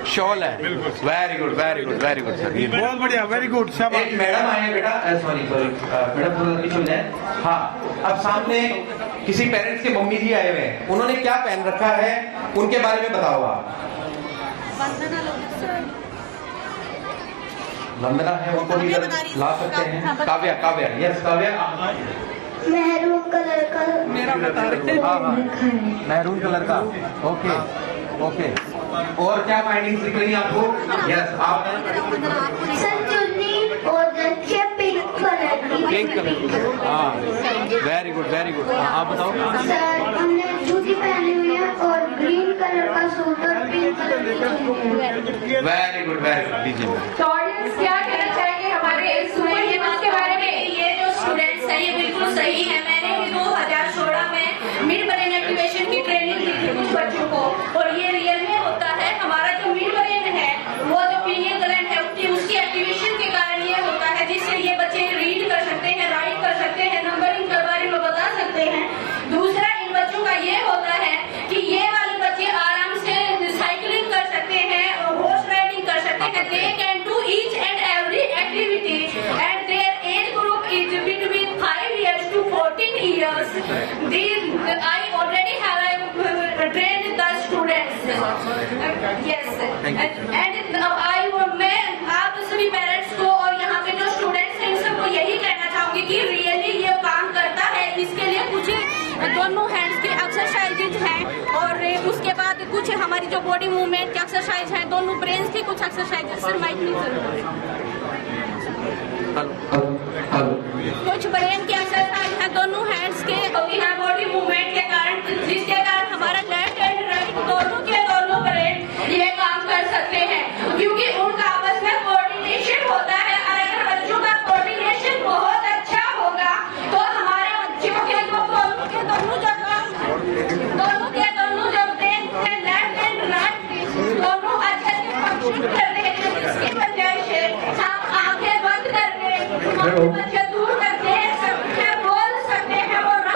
शॉल है। Very good very good very good sir, बहुत बढ़िया, वेरी गुड। सब एक मैडम आए हैं बेटा, सॉरी मैडम थोड़ा पीछे हो जाए। हाँ अब सामने किसी पेरेंट्स के मम्मी जी आए हुए हैं, उन्होंने क्या पहन रखा है उनके बारे में बताओ आप। वंदना है, उनको भी ला सकते हैं। Kavya Kavya yes Kavya. Maroon colour का मेरा बता रहे हाँ मैरून कलर का। ओके ओके, और क्या फाइंडिंग्स दिख रही है आपको? यस आप सर चुन्नी और देखिए पिंक कलर की। पिंक कलर की, हाँ वेरी गुड वेरी गुड। आप बताओ। सर हमने जूती पहनी हुई है और ग्रीन कलर का सूट और पिंक कलर की चुन्नी है। Very good very good. दीजिए तो ऑडियंस क्या कहना चाहेंगे हमारे स्टूडेंट्स के बारे में? ये जो स्टूडेंट्स हैं ये बिल्कुल सही है। मैंने भी 2016 में मिड ब्रेन एक्टिवेशन की ट्रेनिंग दी थी कुछ बच्चों को, और ये रियल में होता है। हमारा जो मिड ब्रेन है वो जो पीनियल ग्लैंड है उसकी एक्टिवेशन के कारण ये होता है, जिससे ये बच्चे रीड कर सकते हैं, राइट कर सकते हैं, नंबरिंग के बारे में बता सकते हैं। दूसरा इन बच्चों का ये होता है कि ये वाले बच्चे आराम से साइकिलिंग कर सकते हैं और हॉर्स राइडिंग कर सकते हैं। They can do each and every activity and their age group is between 5 years to 14 years. I already have trained the students. Yes. And मैं आप सभी पेरेंट्स को और यहाँ पे जो स्टूडेंट्स हैं इन सबको यही कहना चाहूंगी कि रियली ये काम करता है। इसके लिए कुछ दोनों हैंड्स की एक्सरसाइजेज हैं और उसके बाद कुछ हमारी जो बॉडी मूवमेंट की एक्सरसाइज है, दोनों ब्रेन की कुछ एक्सरसाइज। सर माइक नहीं जरूर। कुछ ब्रेन की एक्सरसाइज है दोनों हैंड्स के और बॉडी मूवमेंट के कारण, जिसके कारण हमारा लेफ्ट एंड राइट दोनों के दोनों ब्रेन ये काम कर सकते हैं, क्योंकि उनका आपस में कोऑर्डिनेशन होता है। और अगर बच्चों का कोऑर्डिनेशन बहुत अच्छा होगा तो हमारे बच्चों के दोनों के दोनों जो ब्रेन है लेफ्ट एंड राइट दोनों अच्छे से फंक्शन करते हैं। इसके वजह हेलो